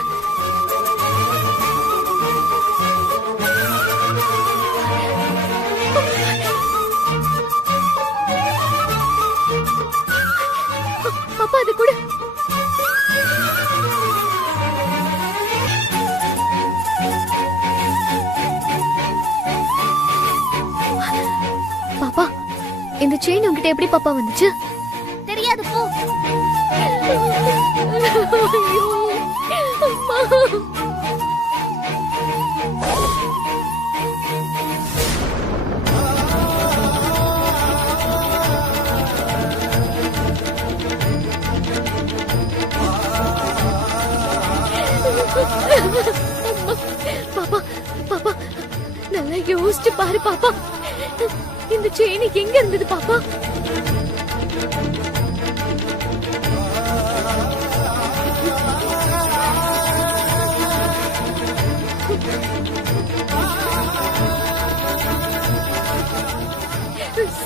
அப்பா அது கூட பாப்பா இந்த செயின் உங்ககிட்ட எப்படி பாப்பா வந்துச்சு? தெரியாது போ. ஐயோ, அம்மா. பாப்பா பாப்பா நல்லா யோசிச்சு பாரு பாப்பா. இந்த செயின் எங்க இருந்தது பாப்பா?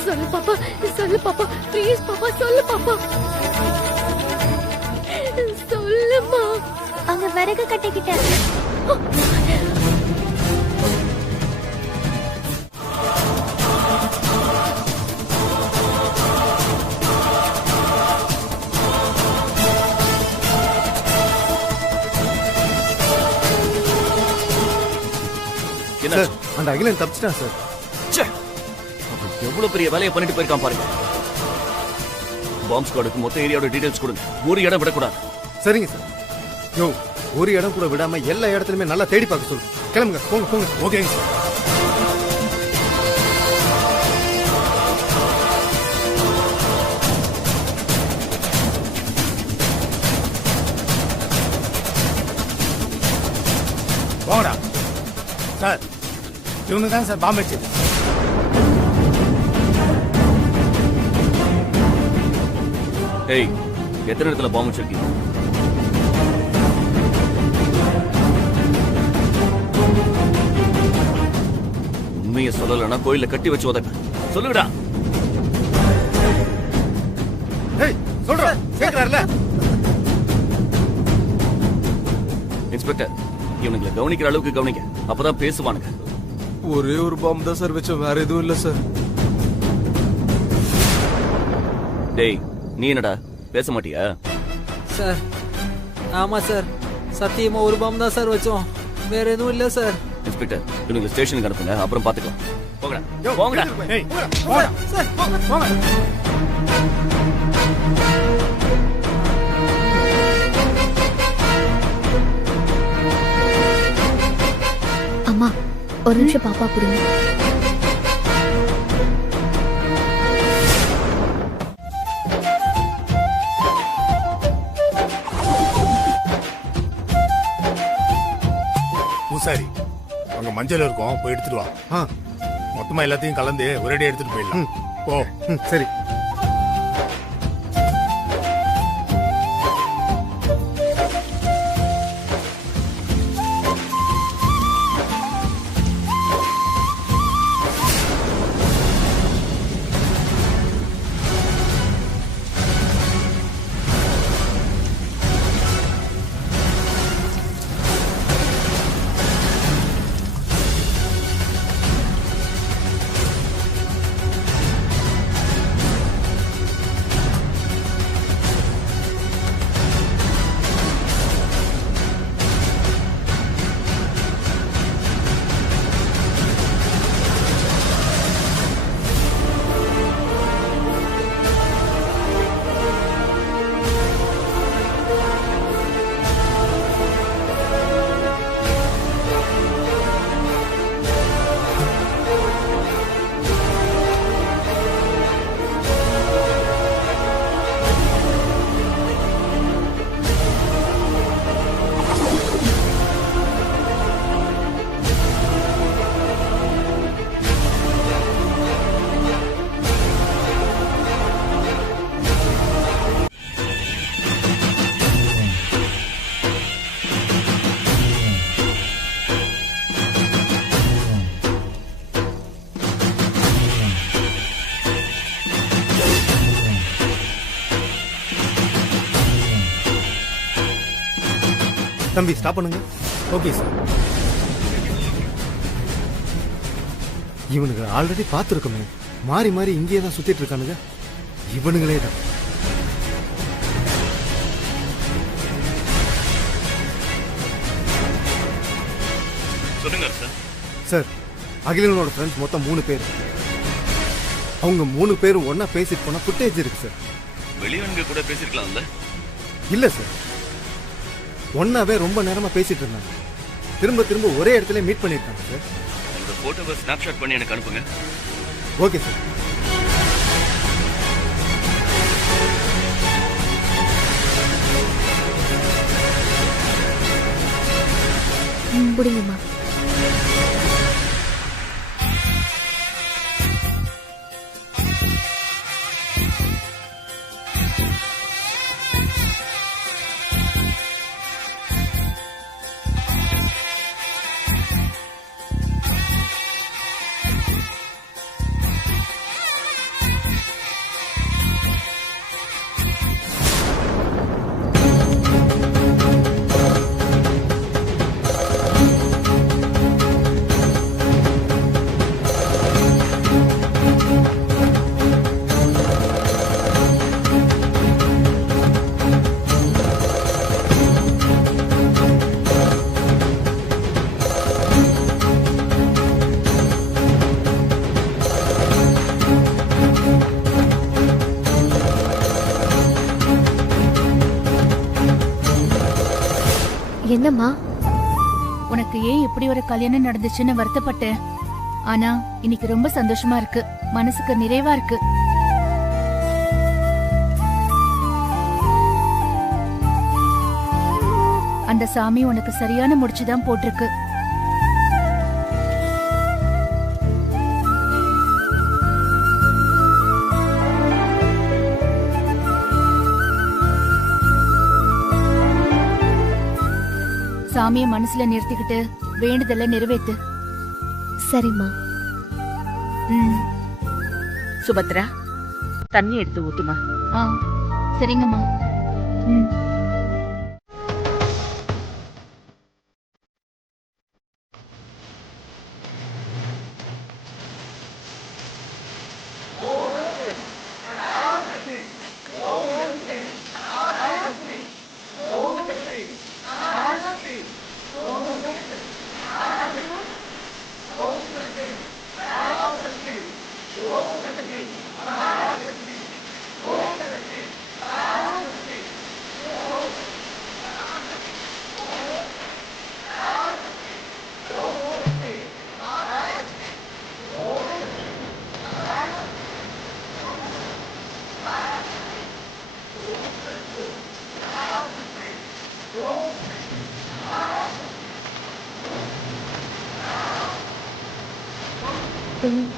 சொல்லு பாப்பா, சொல்லு பாப்பா, ப்ளீஸ் பாப்பா, சொல்லு பாப்பா, சொல்லுமா. அங்க விறகு கட்டிக்கிட்ட. சார் அந்த அகிலன் தப்பிச்சிட்டான் சார். எவ்வளவு பெரிய வேலையை பண்ணிட்டு போயிருக்கான் பாருங்க. பாம்பு ஸ்குவாடுக்கு மொத்த ஏரியாவோட டீடைல்ஸ் கொடுங்க. ஒரு இடம் விடக்கூடாது. சரிங்க சார். யோ ஒரு இடம் கூட விடாம எல்லா இடத்துலயுமே நல்லா தேடி பார்க்க சொல்லு. கிளம்புங்க, போங்க போங்க. ஓகேங்க சார். போங்கடா சார். இவங்க தான் சார் பாம்பு வச்சது. ஏய், எத்தனை இடத்துல பாம்பு வச்சிருக்கீங்க? உண்மையை சொல்லலன்னா கோயில கட்டி வச்சு உதக்க சொல்லுடா. ஏய் சொல்றேன் கேக்குறாருல. இன்ஸ்பெக்டர், இவனுங்களை கவனிக்கிற அளவுக்கு கவனிக்க, அப்பதான் பேசுவானுங்க. ஒரே ஒரு பாம்பு தான் சார் வச்சோம், வேற எதுவும் இல்ல சார். டேய், நீ என்னடா பேச மாட்டியா? சார் ஆமா சார், சத்தியமா ஒரு பாம்பு தான் சார் வச்சோம், வேற எதுவும் இல்ல சார். இன்ஸ்பெக்டர், இவனுங்களை ஸ்டேஷனுக்கு அனுப்புங்க, அப்புறம் பாத்துக்கலாம். போங்கடா போங்கடா. ஏய் போடா சார், போங்க. அம்மா ஒரு நிமிஷம் பாப்பா கொடுங்க. பூசாரி அங்க மஞ்சள் இருக்கும், போய் எடுத்துட்டு வா. மொத்தமா எல்லாத்தையும் கலந்து ஒரேடி எடுத்துட்டு போயிடலாம். போ. சரி. தம்பி ஸ்டாப் பண்ணுங்க. Okay sir. இவனுக்கு ஆல்ரெடி பார்த்துருக்கோமே, மாறி மாறி இங்கேயே தான் சுத்திட்டு இருக்கானுங்க. இவனுங்களே தான். சொல்லுங்க சார். சார், அகிலனோட ஃப்ரெண்ட்ஸ் மொத்தம் 3 பேர். அவங்க 3 பேரும் ஒன்னா பேசிட்டு போனா ஃபுட்டேஜ் இருக்கு சார். வெளியவங்க கூட பேசிருக்கலாம்ல? இல்ல சார், ஒன்னாவே ரொம்ப நேரமா பேசிட்டு இருந்தாங்க. திரும்ப திரும்ப ஒரே இடத்துல மீட் பண்ணிருக்காங்க சார். அந்த போட்டோவை ஸ்னாப்ஷாட் பண்ணி எனக்கு அனுப்புங்க. Okay sir. புடிங்கம்மா. என்னம்மா? உனக்கு ஏன் இப்படி ஒரு கல்யாணம் நடந்துச்சுன்னு வருத்தப்பட்டேன். ஆனா இன்னைக்கு ரொம்ப சந்தோஷமா இருக்கு, மனசுக்கு நிறைவா இருக்கு. அந்த சாமி உனக்கு சரியான முடிச்சுதான் போட்டிருக்கு. சாமிய மனசுல நிறுத்திக்கிட்டு வேண்டுதல நிறைவேத்து. சரிம்மா. சுபத்ரா, தண்ணி எடுத்து ஊத்துமா. சரிங்கம்மா.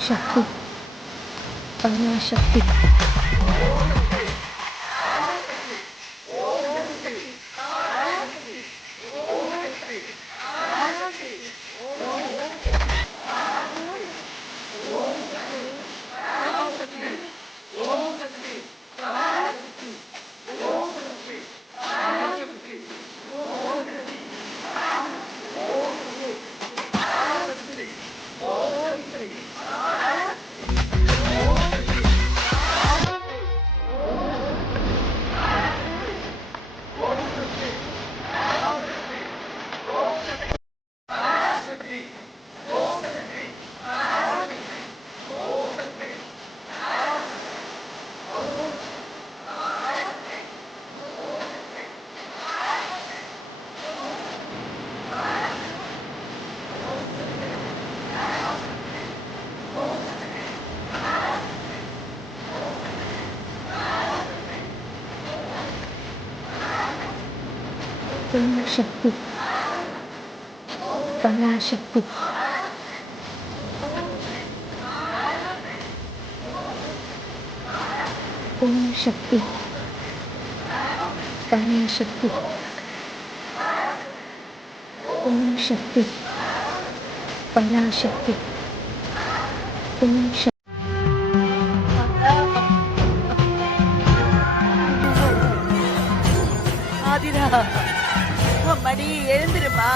शक्ति, पराशक्ति. शक्ति, पराशक्ति. ओम शक्ति, पराशक्ति. ओम शक्ति, पराशक्ति. ओम शक्ति. ஆதிரா, அம்மாடி நீ எழுந்திருமா.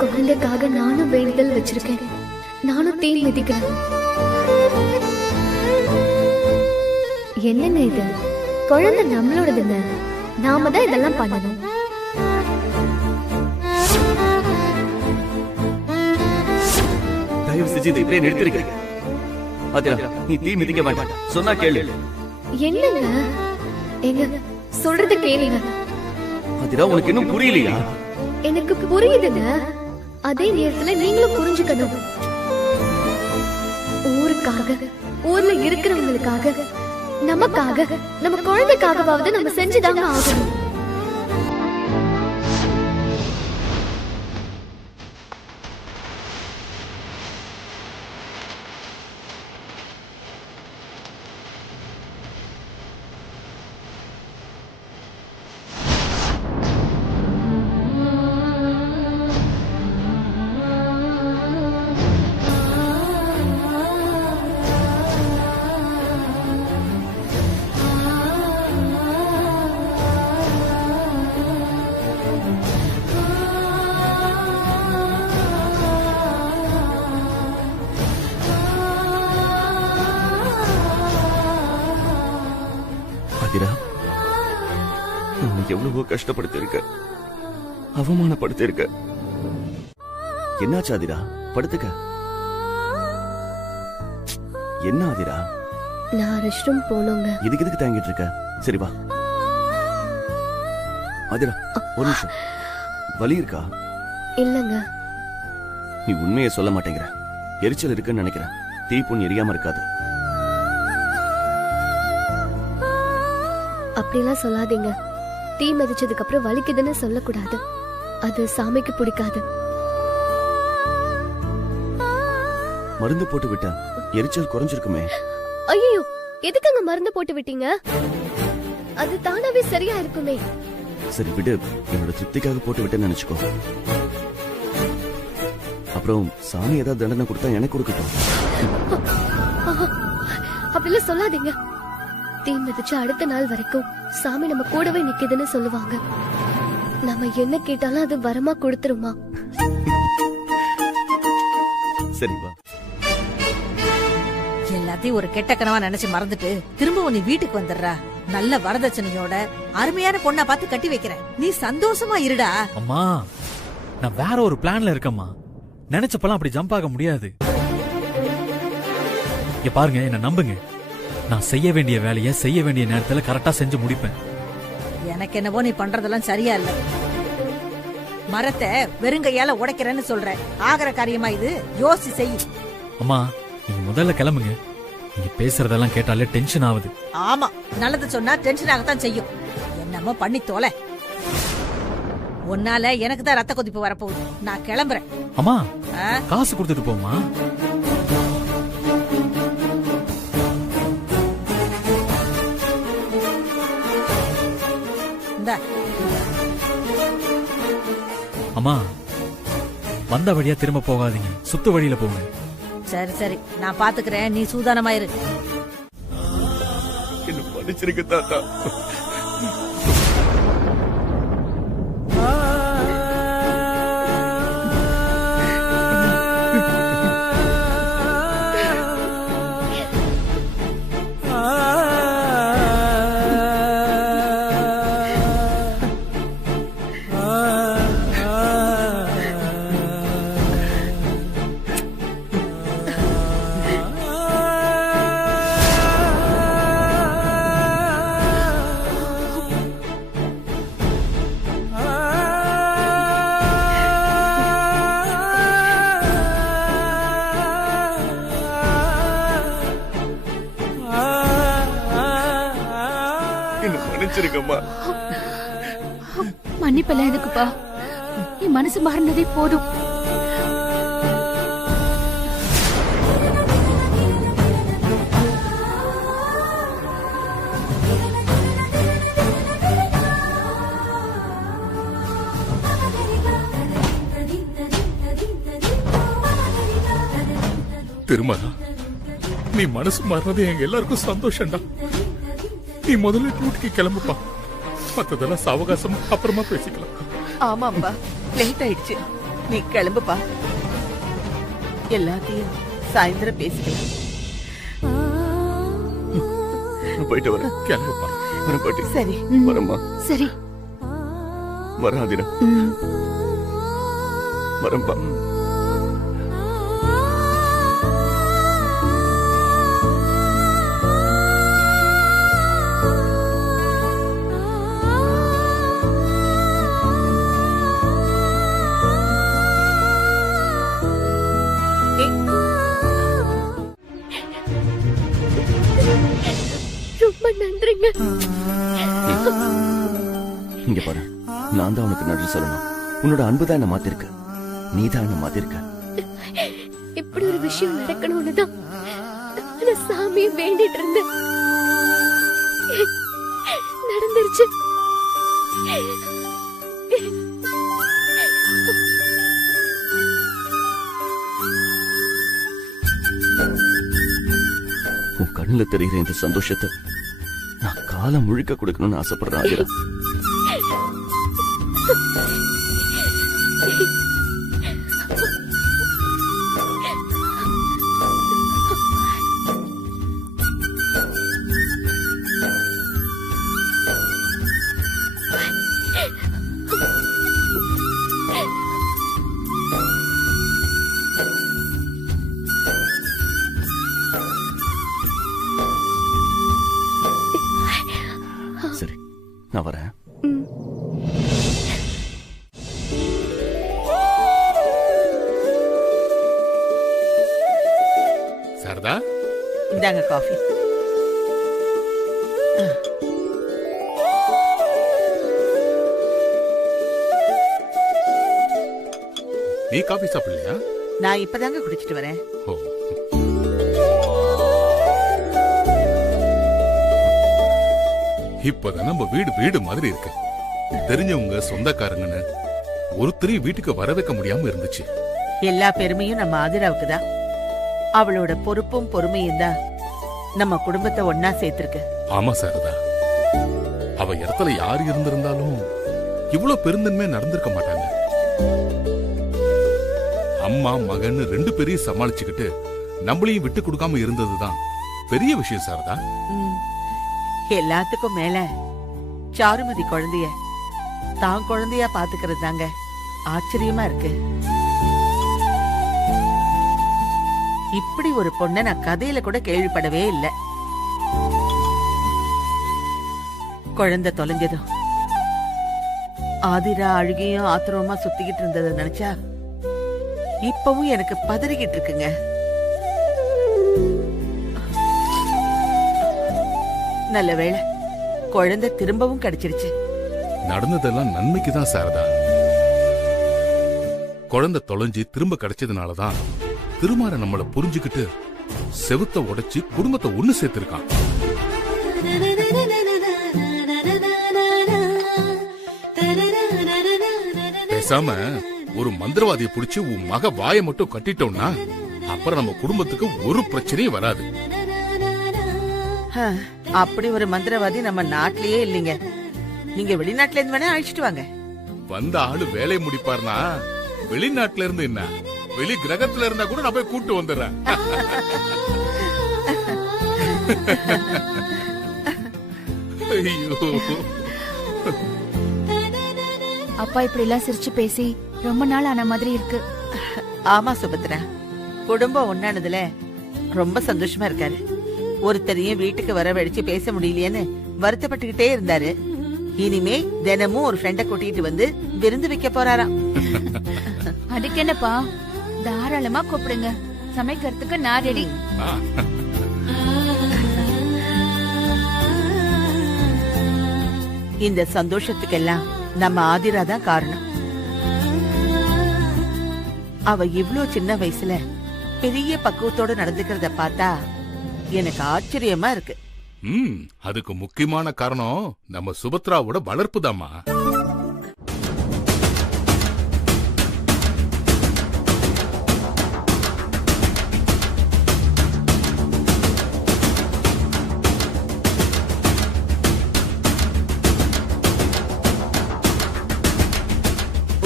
குழந்தைக்காக நானும் வேண்டுதல் வச்சிருக்கேன். நானும் தீ மிதிக்கிறேன். என்னங்க இது? குழந்தை நம்மளோடதுங்க. நாம தான் இதெல்லாம் பண்ணணும். தயவு செஞ்சு இதை இப்படியே நிறுத்திருக்க. ஆதிரா, நீ தீ மிதிக்க வேண்டாம். சொன்னா கேளு. என்னங்க? எங்க சொல்றது கேளுங்க. ஆதிரா, உனக்கு இன்னும் புரியலையா? எனக்கு புரியுதுங்க. அதே நேரத்துல நீங்களும் புரிஞ்சுக்கணும். ஊருக்காக, ஊர்ல இருக்கிறவங்களுக்காக, நமக்காக, நம்ம குழந்தைக்காகவாவது நம்ம செஞ்சுதாங்க ஆகணும். எவ்வளவோ கஷ்டப்படுத்திருக்க, அவமானப்படுத்திருக்க. என்னாச்சு ஆதிரா? படுத்துக்க. என்ன ஆதிரா? நான் ரெஸ்ட் ரூம் போனுங்க. இதுக்கு எதுக்கு தாங்கிட்டு இருக்க? சரி வா. ஆதிரா, ஒரு நிமிஷம். வலி இருக்கா? இல்லங்க. நீ உண்மையை சொல்ல மாட்டேங்கிற. எரிச்சல் இருக்குன்னு நினைக்கிறேன். தீப்புண் எரியாம இருக்காது. அப்படிலாம் சொல்லாதீங்க. தீ மிதிச்சதுக்கு அப்புறம் வலிக்குதுன்னு சொல்லக்கூடாது. அது சாமிக்கு பிடிக்காது. மருந்து போட்டு விட்டா எரிச்சல் குறைஞ்சிருக்குமே. ஐயோ, எதுக்குங்க மருந்து போட்டு விட்டீங்க? அது தானாவே சரியா இருக்குமே. சரி விடு, என்னோட திருப்திக்காக போட்டு விட்டேன்னு நினைச்சுக்கோ. அப்புறம் சாமி ஏதாவது தண்டனை கொடுத்தா எனக்கு கொடுக்கட்டும். அப்படிலாம் சொல்லாதீங்க. தீ மிதிச்சு அடுத்த நாள் வரைக்கும் சாமி நம்ம கூடவே நிக்குதுன்னு சொல்லுவாங்க. நம்ம என்ன கேட்டாலும் அது வரமா கொடுத்துருமா? சரி வா. எல்லாத்தையும் ஒரு கெட்ட கனவா நினைச்சு மறந்துட்டு திரும்ப நீ வீட்டுக்கு வந்துடுறா. நல்ல வரதட்சணையோட அருமையான பொண்ணா பார்த்து கட்டி வைக்கிறேன். நீ சந்தோஷமா இருடா. அம்மா, நான் வேற ஒரு பிளான்ல இருக்கேம்மா. நினைச்சப்பெல்லாம் அப்படி ஜம்ப் ஆக முடியாது. இங்க பாருங்க, என்ன நம்புங்க. நான் செய்ய வேண்டிய வேலையை செய்ய வேண்டிய நேரத்துல கரெக்டா செஞ்சு முடிப்பேன். எனக்கு என்னவோ நீ பண்றதெல்லாம் சரியா இல்ல. மரத்தை வெறுங்கையால உடைக்கிறேன்னு சொல்ற. ஆகிற காரியமா இது? யோசி செய். அம்மா, நீங்க முதல்ல கிளம்புங்க. நீங்க பேசுறதெல்லாம் கேட்டாலே டென்ஷன் ஆகுது. ஆமா, நல்லது சொன்னா டென்ஷன் ஆகத்தான் செய்யும். என்னமோ பண்ணி தோலை. உன்னால எனக்கு தான் ரத்த கொதிப்பு வரப்போகுது. நான் கிளம்புறேன். அம்மா, காசு கொடுத்துட்டு போமா. அம்மா, வந்த வழியா திரும்ப போகாதீங்க. சுத்து வழியில போங்க. சரி சரி, நான் பாத்துக்கிறேன். நீ சூதானமாயிரு. என்ன மன்னிச்சிருக்க தாத்தா. மன்னிச்சிருக்கம்மா. மன்னிப்பெல்லாம் எதுக்குப்பா? என் மனசு மாறினதே போதும். திருமலா, நீ மனசு மாறினது எங்க எல்லாருக்கும் சந்தோஷம்டா. நீ முதல்ல டூட்டிக்கு கிளம்புப்பா. மத்ததெல்லாம் சாவகாசம் அப்புறமா பேசிக்கலாம். ஆமாப்பா, லேட் ஆயிடுச்சு. நீ கிளம்புப்பா. எல்லாத்தையும் சாயந்தரம் பேசிக்கலாம். போயிட்டு வரேன். கிளம்புப்பா. வரேன் பாட்டி. சரி. வரேம்மா. சரி. வரேன் ஆதிரா. வரேன்பா. ரொம்ப நன்றிங்க. இங்க பாரு, நான் தான் உனக்கு நன்றி சொல்லணும். உன்னோட அன்புதான் என்ன மாத்திருக்க. நீதான் என்ன மாத்திருக்க. இப்படி ஒரு விஷயம் நடக்கணும்னு தான் நான் சாமியை வேண்டிட்டு இருந்தேன். நடந்துருச்சு. உன் கண்ணுல தெரிகிற இந்த சந்தோஷத்தை நான் காலம் முழுக்க கொடுக்கணும்னு ஆசைப்படுறேன் ஆதிரா. சரி, நான் வரேன். சாரதா, இந்தாங்க காஃபி. நீ காபி சாப்பிடலையா? நான் இப்பதாங்க குடிச்சிட்டு வரேன். ஓ, இப்பதான் நம்ம வீடு வீடு மாதிரி இருக்கு. தெரிஞ்சவங்க சொந்தக்காரங்கன்னு ஒருத்தரையும் வீட்டுக்கு வர வைக்க முடியாம இருந்துச்சு. எல்லா பெருமையும் நம்ம ஆதிராவுக்கு தான். அவளோட பொறுப்பும் பொறுமையும் தான் நம்ம குடும்பத்தை ஒன்னா சேர்த்திருக்கு. ஆமா சாரதா, அவ இடத்துல யாரு இருந்திருந்தாலும் இவ்வளவு பெருந்தன்மையா நடந்திருக்க மாட்டாங்க. அம்மா மகன்னு 2 பேரையும் சமாளிச்சுக்கிட்டு நம்மளையும் விட்டு கொடுக்காம இருந்ததுதான் பெரிய விஷயம் சாரதா. எல்லாத்துக்கும் மேல சாருமதி குழந்தைய தான் குழந்தையா பாத்துக்கிறது தாங்க ஆச்சரியமா இருக்கு. இப்படி ஒரு பொண்ண நான் கதையில கூட கேள்விப்படவே இல்லை. குழந்தை தொலைஞ்சதும் ஆதிரா அழுகையும் ஆத்திரமா சுத்திக்கிட்டு இருந்ததை நினைச்சா இப்பவும் எனக்கு பதறிக்கிட்டு இருக்குங்க. நல்ல வேளை குழந்தை திரும்பவும் கிடைச்சிருச்சு. நடந்ததெல்லாம் நன்மைக்கு தான் சாரதா. குழந்தை தொலைஞ்சு திரும்ப கிடைச்சதுனாலதான் திருமார நம்மள புரிஞ்சுக்கிட்டு செவுத்த உடைச்சு குடும்பத்தை ஒண்ணு சேர்த்திருக்கான். பேசாம ஒரு மந்திரவாதியை புடிச்சு உன் மக வாயை மட்டும் கட்டிட்டோம்னா அப்புறம் நம்ம குடும்பத்துக்கு ஒரு பிரச்சனையும் வராது. அப்படி ஒரு மந்திரவாதி நம்ம நாட்டிலேயே இல்லைங்க. நீங்க வெளிநாட்டுல இருந்து வேணா அழைச்சிட்டு வாங்க. வந்த ஆளு வேலையை முடிப்பார்னா வெளிநாட்டுல இருந்து என்ன, வெளி கிரகத்துல இருந்தா கூட நான் போய் கூட்டு வந்துடுறேன். ஐயோ, அப்பா இப்படி எல்லாம் சிரிச்சு பேசி ரொம்ப நாள் ஆன மாதிரி இருக்கு. ஆமா சுபத்ரா, குடும்பம் ஒன்னானதுல ரொம்ப சந்தோஷமா இருக்காரு. ஒருத்தரையும் வீட்டுக்கு வரவழைச்சு பேச முடியலையேன்னு வருத்தப்பட்டுக்கிட்டே இருந்தாரு. இனிமே தினமும் ஒரு ஃப்ரெண்ட கூட்டிட்டு வந்து விருந்து வைக்க போறாராம். அதுக்கு என்னப்பா, தாராளமா கூப்பிடுங்க. சமைக்கிறதுக்கு நான் ரெடி. இந்த சந்தோஷத்துக்கெல்லாம் நம்ம ஆதிரா தான் காரணம். அவ இவ்ளோ சின்ன வயசுல பெரிய பக்குவத்தோட நடந்துக்கிறத பார்த்தா எனக்கு ஆச்சரியமா இருக்கு. அதுக்கு முக்கியமான காரணம் நம்ம சுபத்ராவோட வளர்ப்பு தாமா.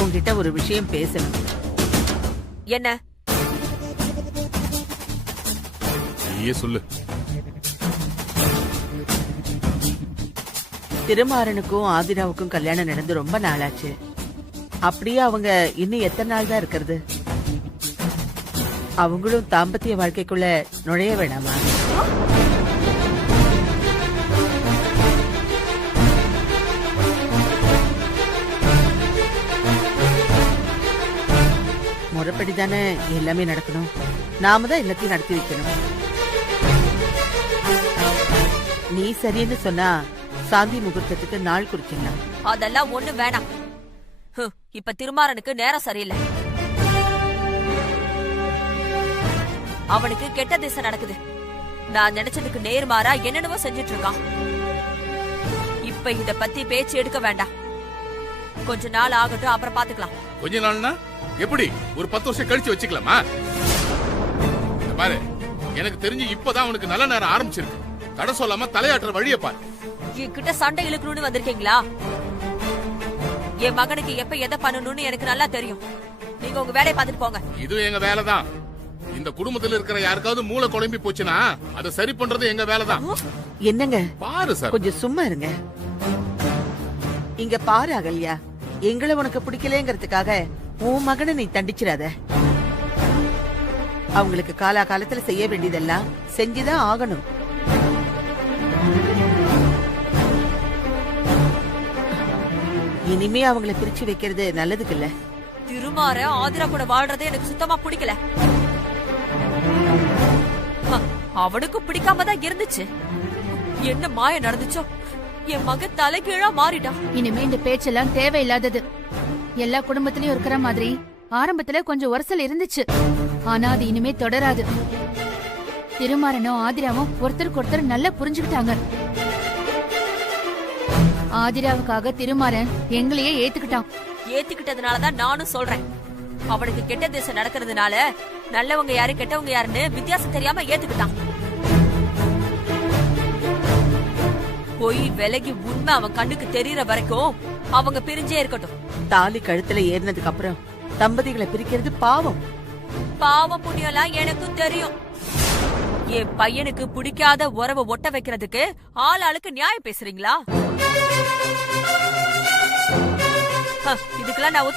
உன்கிட்ட ஒரு விஷயம் பேசணும். என்ன? நீயே சொல்லு. திருமாறனுக்கும் ஆதிராவுக்கும் கல்யாணம் நடந்து ரொம்ப நாளாச்சு. அப்படியே அவங்க இன்னும் எத்தனை நாள் தான் இருக்கிறது? அவங்களும் தாம்பத்திய வாழ்க்கைக்குள்ள நுழைய வேணாமா? முறைப்படிதானே எல்லாமே நடக்கணும். நாம தான் எல்லாத்தையும் நடத்தி வைக்கணும். நீ சரின்னு சொன்னா சாந்தி முகூர்த்தத்துக்கு நாள் குறிக்கலாம். அதெல்லாம் ஒண்ணு வேணாம். இப்ப திருமாறனுக்கு நேரம் சரியில்லை. அவனுக்கு கெட்ட திசை நடக்குது. நான் நினைச்சதுக்கு நேர்மாறா என்னென்னவோ செஞ்சுட்டு இருக்கான். இப்ப இத பத்தி பேச்சு எடுக்க வேண்டாம். கொஞ்ச நாள் ஆகட்டும், அப்புறம் பாத்துக்கலாம். கொஞ்ச நாள்னா எப்படி? ஒரு 10 வருஷம் கழிச்சு வச்சுக்கலாமா? பாரு, எனக்கு தெரிஞ்சு இப்பதான் அவனுக்கு நல்ல நேரம் ஆரம்பிச்சிருக்கு. தடை சொல்லாம தலையாட்டுற வழிய பாரு. என்கிட்ட சண்டை இழுக்கணும்னு வந்திருக்கீங்களா? என் மகனுக்கு எப்ப எதை பண்ணணும்னு எனக்கு நல்லா தெரியும். நீங்க உங்க வேலையை பார்த்துட்டு போங்க. இது எங்க வேலைதான். இந்த குடும்பத்துல இருக்கிற யாருக்காவது மூளை குழம்பி போச்சுன்னா அதை சரி பண்றது எங்க வேலைதான். என்னங்க பாரு சார், கொஞ்சம் சும்மா இருங்க. இங்க பாரு அகல்யா, எங்களை உனக்கு பிடிக்கலங்கிறதுக்காக உன் மகனை நீ தண்டிச்சிடாத. அவங்களுக்கு காலா காலத்துல செய்ய வேண்டியதெல்லாம் செஞ்சுதான் ஆகணும். இனிமே அவங்கள பிரிச்சு வைக்கிறது நல்லதுக்கு இல்ல. திருமாற ஆதிரா கூட வாழ்றதே எனக்கு சுத்தமா பிடிக்கல. அவனுக்கு பிடிக்காம தான் இருந்துச்சு. என்ன மாய நடந்துச்சோ, என் மகன் தலைகீழா மாறிட்டான். இனிமே இந்த பேச்செல்லாம் தேவையில்லாதது. எல்லா குடும்பத்திலயும் இருக்கிற மாதிரி ஆரம்பத்துல கொஞ்சம் உரசல் இருந்துச்சு. ஆனா அது இனிமே தொடராது. திருமாறனும் ஆதிராவும் ஒருத்தருக்கு ஒருத்தர் நல்லா புரிஞ்சுக்கிட்டாங்க. ஆதிராவுக்காக திருமாறன் எங்களையே ஏத்துக்கிட்டான். ஏத்துக்கிட்டதுனாலதான் நானும் சொல்றேன். அவனுக்கு கெட்ட திசை நடக்கிறதுனால நல்லவங்க யாரு கெட்டவங்க யாருன்னு வித்தியாசம் தெரியாம ஏத்துக்கிட்டான். பொய் விலகி உண்மை அவன் கண்ணுக்கு தெரியற வரைக்கும் அவங்க பிரிஞ்சே இருக்கட்டும். தாலி கழுத்துல ஏறினதுக்கு அப்புறம் தம்பதிகளை பிரிக்கிறது பாவம். பாவம் புண்ணியெல்லாம் எனக்கும் தெரியும். என் பையனுக்கு பிடிக்காத உறவை ஒட்ட வைக்கிறதுக்கு ஆளுக்கு நியாயம் பேசுறீங்களா? இதுக்கெல்லாம் நான்